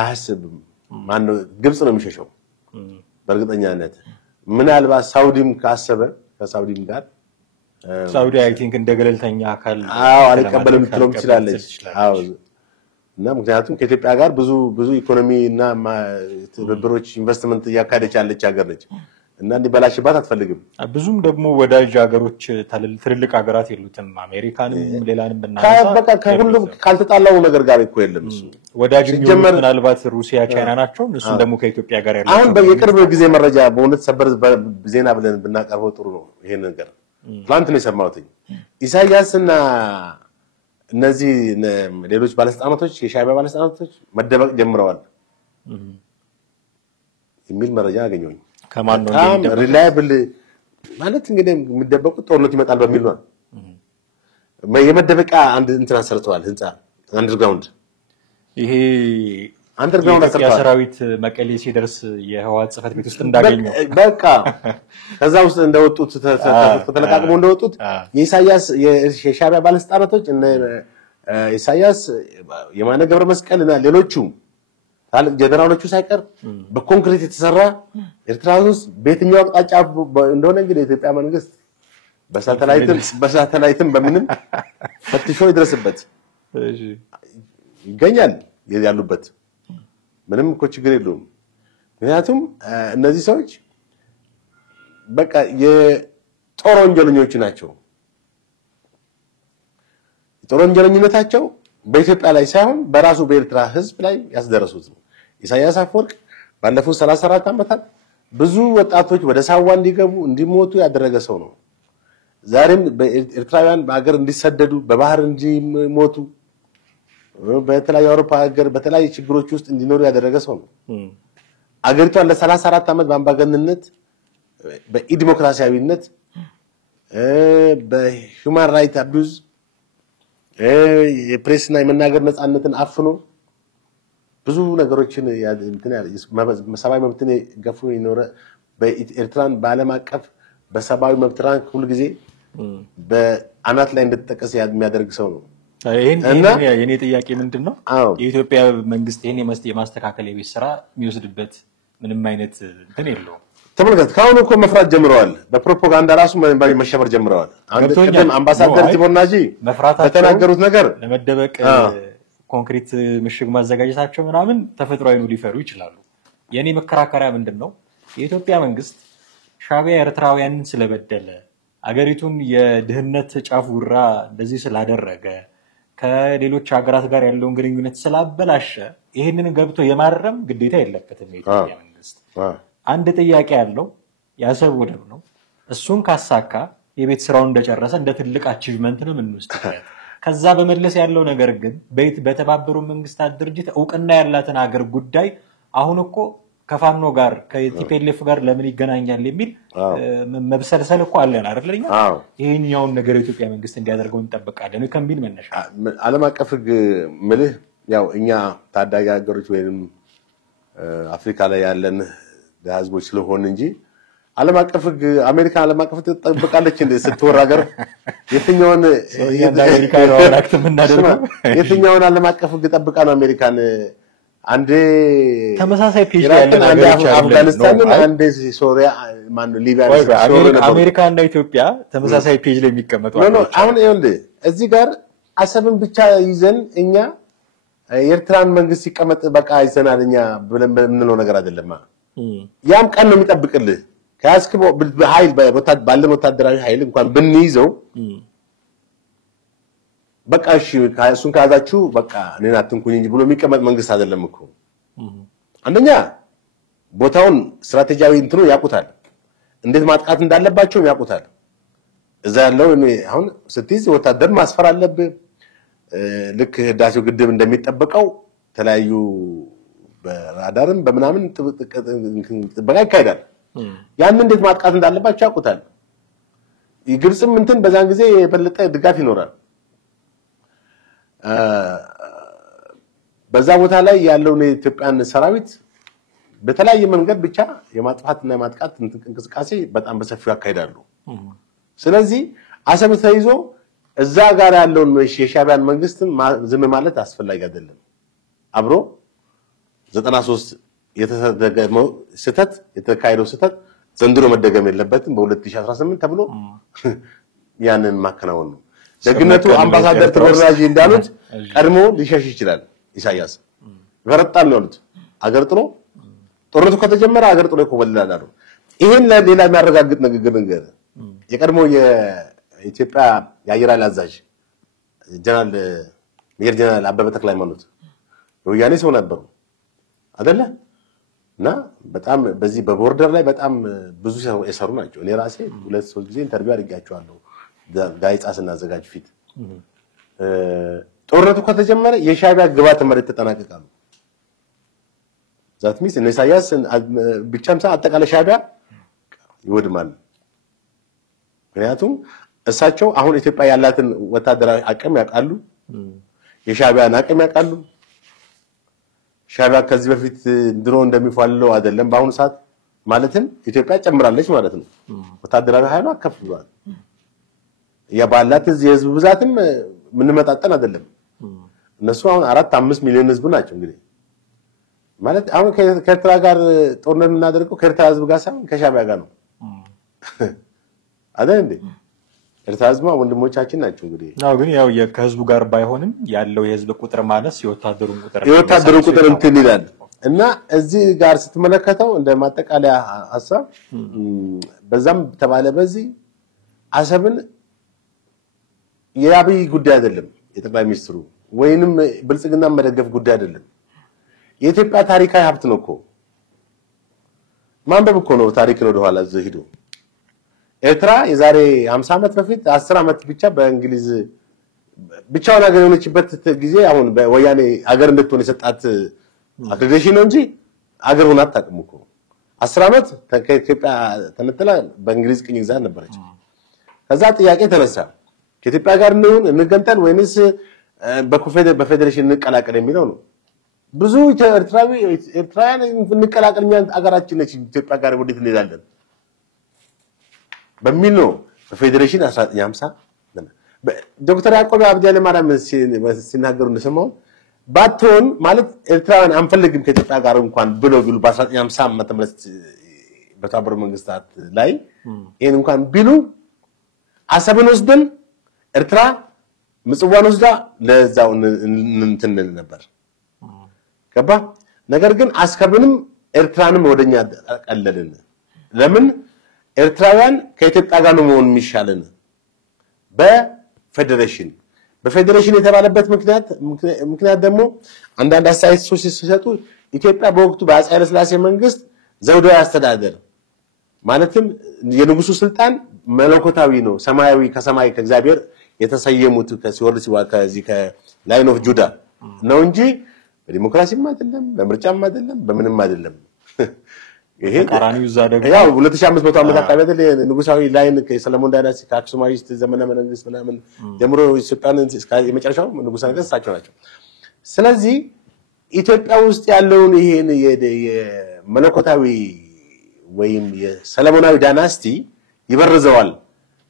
አያስብም ማን ግብጽ ነው የሚሸሸው በእርግጠኛነት ምናልባት ሳውዲም ካሰበ ከሳውዲም ጋር ሳውዲ አይ ቲንክ እንደገለልተኛ አካል አልቀበልም ትሎም ትችላለች እና ምክንያቱም ከኢትዮጵያ ጋር ብዙ ኢኮኖሚ እና ትብብሮች ኢንቨስትመንት ያካሄደች ያለች ሀገር ነች እና እንዲበላሽባት አትፈልግም ብዙም ደግሞ ወዳጅ ሀገሮች ትልልቅ ሀገራት የሉትም አሜሪካንም ሌላንም በእናንተ በቃ ከሁሉም ካልተጣላው ነገር ጋር እኮ የለም እሱ ወዳጅ ምናልባት ሩሲያ ቻይና ናቸው እሱም ደግሞ ከኢትዮጵያ ጋር ያለው አሁን በየቅርብ ጊዜ መረጃ በእውነት ሰበር ዜና ብለን ብናቀርበው ጥሩ ነው ይሄን ነገር ትላንት ነው የሰማሁት ኢሳያስና እነዚህ ሌሎች ባለስልጣናቶች የሻዕቢያ ባለስልጣናቶች መደበቅ ጀምረዋል የሚል መረጃ አገኘሁኝ። ከማን ነው በጣም ሪላየብል ማለት እንግዲህ የሚደበቁት ጦርነት ይመጣል በሚል ነው። የመደበቂያ አንድ እንትን አሰርተዋል ህንጻ አንደርግራውንድ። ይሄ አንደርግራውንድ አሰርተዋል። ሰራዊት መቀሌ ሲደርስ የህወሓት ጽህፈት ቤት ውስጥ እንዳገኘው በቃ ከዛ ውስጥ እንደወጡት ተለቃቅሞ እንደወጡት የኢሳያስ የሻዕቢያ ባለስልጣናቶች እነ ኢሳያስ የማነ ገብረ መስቀል እና ሌሎቹም ታላቅ ጀነራሎቹ ሳይቀር በኮንክሪት የተሰራ ኤርትራ ውስጥ በየትኛው አቅጣጫ እንደሆነ እንግዲህ የኢትዮጵያ መንግስት በሳተላይትም በምንም ፈትሾ ይድረስበት ይገኛል ያሉበት ምንም እኮ ችግር የለውም። ምክንያቱም እነዚህ ሰዎች በቃ የጦር ወንጀለኞች ናቸው። የጦር ወንጀለኝነታቸው በኢትዮጵያ ላይ ሳይሆን በራሱ በኤርትራ ህዝብ ላይ ያስደረሱት ነው። ኢሳያስ አፈወርቅ ባለፉት 34 ዓመታት ብዙ ወጣቶች ወደ ሳዋ እንዲገቡ እንዲሞቱ ያደረገ ሰው ነው። ዛሬም በኤርትራውያን በአገር እንዲሰደዱ በባህር እንዲሞቱ በተለያዩ አውሮፓ ሀገር በተለያዩ ችግሮች ውስጥ እንዲኖሩ ያደረገ ሰው ነው። አገሪቷን ለ34 ዓመት በአምባገነንነት በኢዲሞክራሲያዊነት በሂውማን ራይት አቢዩዝ የፕሬስና የመናገር ነፃነትን አፍኖ ብዙ ነገሮችን ሰብአዊ መብትን ገፎ የኖረ በኤርትራን በዓለም አቀፍ በሰብአዊ መብት ራንክ ሁሉ ጊዜ በአናት ላይ እንድትጠቀስ የሚያደርግ ሰው ነው። እና የኔ ጥያቄ ምንድነው የኢትዮጵያ መንግስት ይሄን የማስተካከል የቤት ስራ የሚወስድበት ምንም አይነት እንትን የለውም። ተመልከት ካሁን እኮ መፍራት ጀምረዋል። በፕሮፓጋንዳ ራሱ መሸበር ጀምረዋል። አንድ ቀደም አምባሳደር ቲቦርናጂ በተናገሩት ነገር ለመደበቅ ኮንክሪት ምሽግ ማዘጋጀታቸው ምናምን ተፈጥሯዊ ነው ሊፈሩ ይችላሉ። የኔ መከራከሪያ ምንድነው የኢትዮጵያ መንግስት ሻዕቢያ ኤርትራውያንን ስለበደለ አገሪቱን የድህነት ጫፍ ጉራ እንደዚህ ስላደረገ ከሌሎች ሀገራት ጋር ያለውን ግንኙነት ስላበላሸ ይሄንን ገብቶ የማረም ግዴታ የለበትም የኢትዮጵያ መንግስት። አንድ ጥያቄ ያለው የአሰብ ወደብ ነው። እሱን ካሳካ የቤት ስራውን እንደጨረሰ እንደ ትልቅ አቺቭመንት ነው የምንወስደው። ከዛ በመለስ ያለው ነገር ግን በተባበሩት መንግስታት ድርጅት እውቅና ያላትን ሀገር ጉዳይ አሁን እኮ ከፋኖ ጋር ከቲፒኤልኤፍ ጋር ለምን ይገናኛል የሚል መብሰልሰል እኮ አለን አይደለኛ? ይሄኛውን ነገር የኢትዮጵያ መንግስት እንዲያደርገው እንጠብቃለን ከሚል መነሻ ዓለም አቀፍ ህግ ምልህ ያው እኛ ታዳጊ ሀገሮች ወይንም አፍሪካ ላይ ያለን ህዝቦች ስለሆነ እንጂ ዓለም አቀፍ ህግ አሜሪካ ዓለም አቀፍ ተጠብቃለች እንደ ስትወራ ሀገር የትኛውን አሜሪካ ነው አክት ምናደርገው የትኛውን ዓለም አቀፍ ህግ ጠብቃ ነው አሜሪካን አንዴ ተመሳሳይ ፔጅ ያለው ነገር አፍጋኒስታን አንዴ ሶሪያ ማን ሊቢያ አሜሪካ እና ኢትዮጵያ ተመሳሳይ ፔጅ ላይ የሚቀመጡ አሁን ይኸውልህ እዚህ ጋር አሰብን ብቻ ይዘን እኛ የኤርትራን መንግስት ሲቀመጥ በቃ ይዘናል እኛ ብለን ምንለው ነገር አይደለም። ያም ቀን ነው የሚጠብቅልህ ከያስክ በኃይል ባለን ወታደራዊ ኃይል እንኳን ብንይዘው በቃ እሺ እሱን ካዛችሁ በቃ እኔን አትንኩኝ እንጂ ብሎ የሚቀመጥ መንግስት አይደለም እኮ። አንደኛ ቦታውን ስትራቴጂያዊ እንትኑ ያውቁታል፣ እንዴት ማጥቃት እንዳለባቸው ያውቁታል። እዛ ያለው አሁን ስትይዝ ወታደር ማስፈር አለብህ። ልክ ህዳሴው ግድብ እንደሚጠበቀው ተለያዩ በራዳርም በመናምን ጥበቃ ይካሄዳል። ያን እንዴት ማጥቃት እንዳለባቸው ያውቁታል። ግብጽም እንትን በዛን ጊዜ የበለጠ ድጋፍ ይኖራል። በዛ ቦታ ላይ ያለውን የኢትዮጵያን ሰራዊት በተለያየ መንገድ ብቻ የማጥፋትና የማጥቃት እንቅስቃሴ በጣም በሰፊው ያካሂዳሉ። ስለዚህ አሰብ ተይዞ እዛ ጋር ያለውን የሻዕቢያን መንግስት ዝም ማለት አስፈላጊ አይደለም። አብሮ 93 የተደገመው ስህተት የተካሄደው ስህተት ዘንድሮ መደገም የለበትም በ2018 ተብሎ ያንን ማከናወን ነው። ደግነቱ አምባሳደር ተወራጂ እንዳሉት ቀድሞ ሊሸሽ ይችላል ኢሳያስ ይፈረጣል ነው ያሉት። አገር ጥሎ ጦርነቱ ከተጀመረ አገር ጥሎ ይኮበልላል አሉ። ይሄን ለሌላ የሚያረጋግጥ ንግግር ነገር የቀድሞ የኢትዮጵያ የአየር ኃይል አዛዥ ጀነራል ሜጀር ጀነራል አበበ ተክለሃይማኖት ወያኔ ሰው ነበሩ አይደለ? እና በጣም በዚህ በቦርደር ላይ በጣም ብዙ የሰሩ ናቸው። እኔ ራሴ 2-3 ጊዜ ኢንተርቪው አድርጌያቸዋለሁ ጋዜጣ ስናዘጋጅ ፊት ጦርነቱ ከተጀመረ የሻዕቢያ ግብዓተ መሬት ተጠናቀቃሉ ዛት ሚስ ኢሳያስ ብቻም አጠቃላይ ሻዕቢያ ይወድማል ምክንያቱም እሳቸው አሁን ኢትዮጵያ ያላትን ወታደራዊ አቅም ያውቃሉ የሻዕቢያን አቅም ያውቃሉ ሻዕቢያ ከዚህ በፊት ድሮ እንደሚፋለው አይደለም በአሁኑ ሰዓት ማለትም ኢትዮጵያ ጨምራለች ማለት ነው ወታደራዊ ኃይሏ ከፍ ብሏል ያባላት የህዝብ ብዛትም ምን መጣጣን አይደለም እነሱ አሁን 4-5 ሚሊዮን ህዝብ ናቸው እንግዲህ ማለት አሁን ከኤርትራ ጋር ጦርነት እናደርገው ከኤርትራ ህዝብ ጋር ሳይሆን ከሻዕቢያ ጋር ነው አይደል እንዴ ኤርትራ ህዝብ ወንድሞቻችን ናቸው እንግዲህ ነው ግን ያው ከህዝቡ ጋር ባይሆንም ያለው የህዝብ ቁጥር ማነስ የወታደሩን ቁጥር እንትን ይላል እና እዚህ ጋር ስትመለከተው እንደ ማጠቃለያ ሐሳብ በዛም ተባለ በዚህ አሰብን የአብይ ጉዳይ አይደለም የጠቅላይ ሚኒስትሩ ወይንም ብልጽግና መደገፍ ጉዳይ አይደለም የኢትዮጵያ ታሪካዊ ሀብት ነው እኮ ማንበብ እኮ ነው ታሪክ ነው ወደኋላ ዘሂዶ ኤርትራ የዛሬ 50 ዓመት በፊት 10 ዓመት ብቻ በእንግሊዝ ብቻውን ሀገር የሆነችበት ጊዜ አሁን በወያኔ ሀገር እንድትሆን የሰጣት አክሬዲቴሽን ነው እንጂ ሀገር ሆና አታውቅም እኮ 10 ዓመት ከኢትዮጵያ ተነጥላ በእንግሊዝ ቅኝ ግዛት ነበረች ከዛ ጥያቄ ተነሳ ከኢትዮጵያ ጋር እንገንጠል ወይንስ በፌዴሬሽን እንቀላቀል የሚለው ነው ብዙ ኤርትራውያን እንቀላቀልኛ ሀገራችን ነች ኢትዮጵያ ጋር ወዴት እንሄዳለን በሚል ነው በፌዴሬሽን 1950 ዶክተር ያዕቆብ አብዲያለ ማርያም ሲናገሩ እንደሰማው ባቶን ማለት ኤርትራውያን አንፈልግም ከኢትዮጵያ ጋር እንኳን ብለው ቢሉ በ1950 ዓመተ ምህረት በተባበሩት መንግስታት ላይ ይሄን እንኳን ቢሉ አሰብን ወስደን ኤርትራ ምጽዋን ወስዳ ለዛው እንትን ነበር ገባ ነገር ግን አስከብንም ኤርትራንም ወደኛ አቀለልን ለምን ኤርትራውያን ከኢትዮጵያ ጋር ነው መሆን የሚሻለን በፌዴሬሽን የተባለበት ምክንያት ደግሞ አንዳንድ አስተያየቶች ሲሰጡ ኢትዮጵያ በወቅቱ በአፄ ኃይለ ሥላሴ መንግስት ዘውዳዊ አስተዳደር ማለትም የንጉሱ ስልጣን መለኮታዊ ነው ሰማያዊ ከሰማይ ከእግዚአብሔር የተሰየሙት ከሲወርድ ከዚህ ከላይን ኦፍ ጁዳ ነው እንጂ በዲሞክራሲም አይደለም በምርጫም አይደለም በምንም አይደለም ይሄ ተቃራኒው ዛደገ ያው 2500 ዓመት አካባቢ አይደል ንጉሳዊ ላይን ከሰለሞን ዳይናስቲ ከአክሱማይስት ዘመነ መንግስት ምናምን ጀምሮ ኢትዮጵያን እስከ የመጨረሻው ንጉሳዊ ነገስታቸው ናቸው ስለዚህ ኢትዮጵያ ውስጥ ያለውን ይሄን የመለኮታዊ ወይም የሰለሞናዊ ዳይናስቲ ይበርዘዋል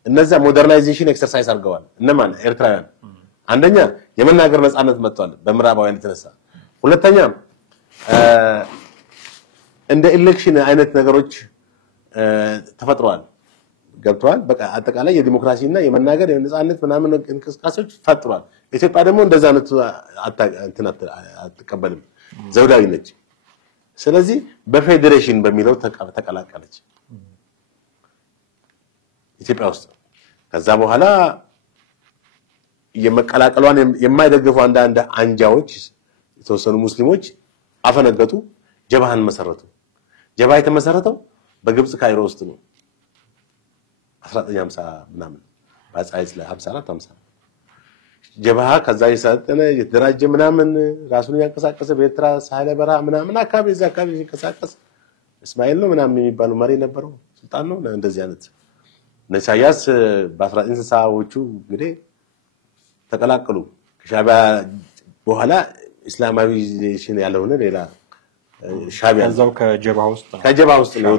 እነዛ ሞደርናይዜሽን ኤክሰርሳይዝ አድርገዋል እነማን ኤርትራውያን አንደኛ የመናገር ነፃነት መጥቷል በምዕራባውያን የተነሳ ሁለተኛ እንደ ኢሌክሽን አይነት ነገሮች ተፈጥሯል ገብቷል በቃ አጠቃላይ የዲሞክራሲና የመናገር የነፃነት ምናምን እንቅስቃሴዎች ፈጥሯል ኢትዮጵያ ደግሞ እንደዛ አይነት አትቀበልም ዘውዳዊ ነች ስለዚህ በፌዴሬሽን በሚለው ተቀላቀለች ኢትዮጵያ ውስጥ ከዛ በኋላ የመቀላቀሏን የማይደግፉ አንዳንድ አንጃዎች የተወሰኑ ሙስሊሞች አፈነገጡ ጀባሃን መሰረቱ ጀባ የተመሰረተው በግብጽ ካይሮ ውስጥ ነው 1950 ምናምን ባጻይስ ላይ 54 50 ጀባሃ ከዛ የሰጠነ የተደራጀ ምናምን ራሱን ያንቀሳቀሰ በኤርትራ ሳህለ በረሃ ምናምን አካባቢ እዛ አካባቢ ሲንቀሳቀስ እስማኤል ነው ምናምን የሚባሉ መሪ ነበረው ሱልጣን ነው እንደዚህ አይነት ኢሳያስ በ1960ዎቹ እንግዲህ ተቀላቀሉ ከሻዕቢያ በኋላ እስላማዊዜሽን ያለውን ሌላ ሻዕቢያ ከዛው ከጀባ ውስጥ ነው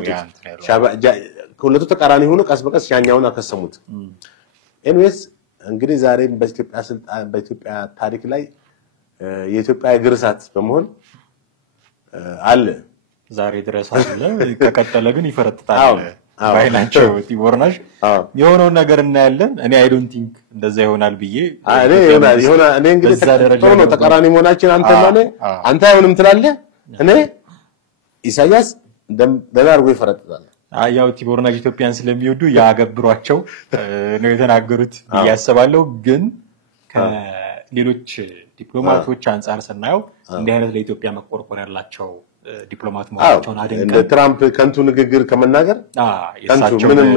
ሻዕቢያ ከሁለቱ ተቃራኒ ሆኖ ቀስ በቀስ ያኛውን አከሰሙት ኤንዌስ እንግዲህ ዛሬ በኢትዮጵያ ስልጣን በኢትዮጵያ ታሪክ ላይ የኢትዮጵያ ግርሳት በመሆን አለ ዛሬ ድረስ አለ ከቀጠለ ግን ይፈረጥጣል ባይናቸው ቲቦርናሽ የሆነው ነገር እናያለን እኔ አይ ዶንት ቲንክ እንደዛ ይሆናል ብዬ እኔ እንግዲህ ተቃራኒ መሆናችን አንተ አይሆንም ትላለህ እኔ ኢሳያስ ደናርጎ ይፈረጥጣል ያው ቲቦርናሽ ኢትዮጵያን ስለሚወዱ ያገብሯቸው ነው የተናገሩት ያያስባለው ግን ከሌሎች ዲፕሎማቶች አንፃር ስናየው እንዲህ አይነት ለኢትዮጵያ መቆርቆር ያላቸው ዲፕሎማት መሆናቸውን አደንቀን እንደ ትራምፕ ከንቱ ንግግር ከመናገር ከንቱ ምንም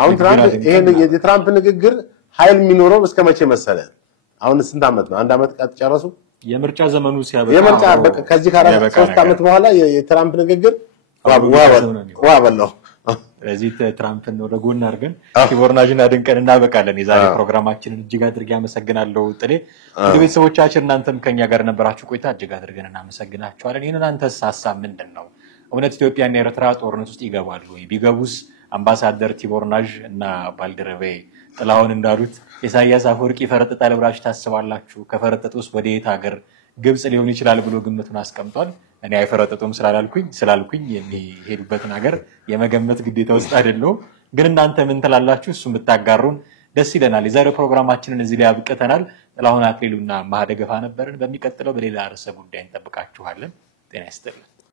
አሁን ትራምፕ ይሄን የትራምፕ ንግግር ኃይል የሚኖረው እስከመቼ መሰለ አሁን ስንት ዓመት ነው? 1 ዓመት ጨረሱ። የምርጫ ዘመኑ ሲያበቃ የምርጫ በቃ ከዚህ ከ3 ዓመት በኋላ የትራምፕ ንግግር ዋበለው ስለዚህ ትራምፕን ወደ ጎን አድርገን ቲቦርናጅን አድንቀን እናበቃለን። የዛሬ ፕሮግራማችንን እጅግ አድርጌ አመሰግናለሁ ጥሌ። ወደ ቤተሰቦቻችን እናንተም ከኛ ጋር ነበራችሁ ቆይታ እጅግ አድርገን እናመሰግናችኋለን። ይሄንን አንተስ ሐሳብ ምንድነው? እውነት ኢትዮጵያና ኤርትራ ጦርነት ውስጥ ይገባሉ ወይ? ቢገቡስ አምባሳደር ቲቦርናጅ እና ባልደረቤ ጥላሁን እንዳሉት ኢሳያስ አፈወርቂ ፈረጥጣል ብላችሁ ታስባላችሁ? ከፈረጠጡስ ወደ የት ሀገር ግብጽ ሊሆን ይችላል ብሎ ግምቱን አስቀምጧል። እኔ አይፈረጠጡም ስላልኩኝ የሚሄዱበትን ሀገር የመገመት ግዴታ ውስጥ አይደለም። ግን እናንተ ምን ትላላችሁ? እሱን ብታጋሩን ደስ ይለናል። የዛሬው ፕሮግራማችንን እዚህ ላይ አብቅተናል። ጥላሁን አክሊሉና ማህደገፋ ነበርን። በሚቀጥለው በሌላ ርዕሰ ጉዳይ እንጠብቃችኋለን። ጤና ይስጥልኝ።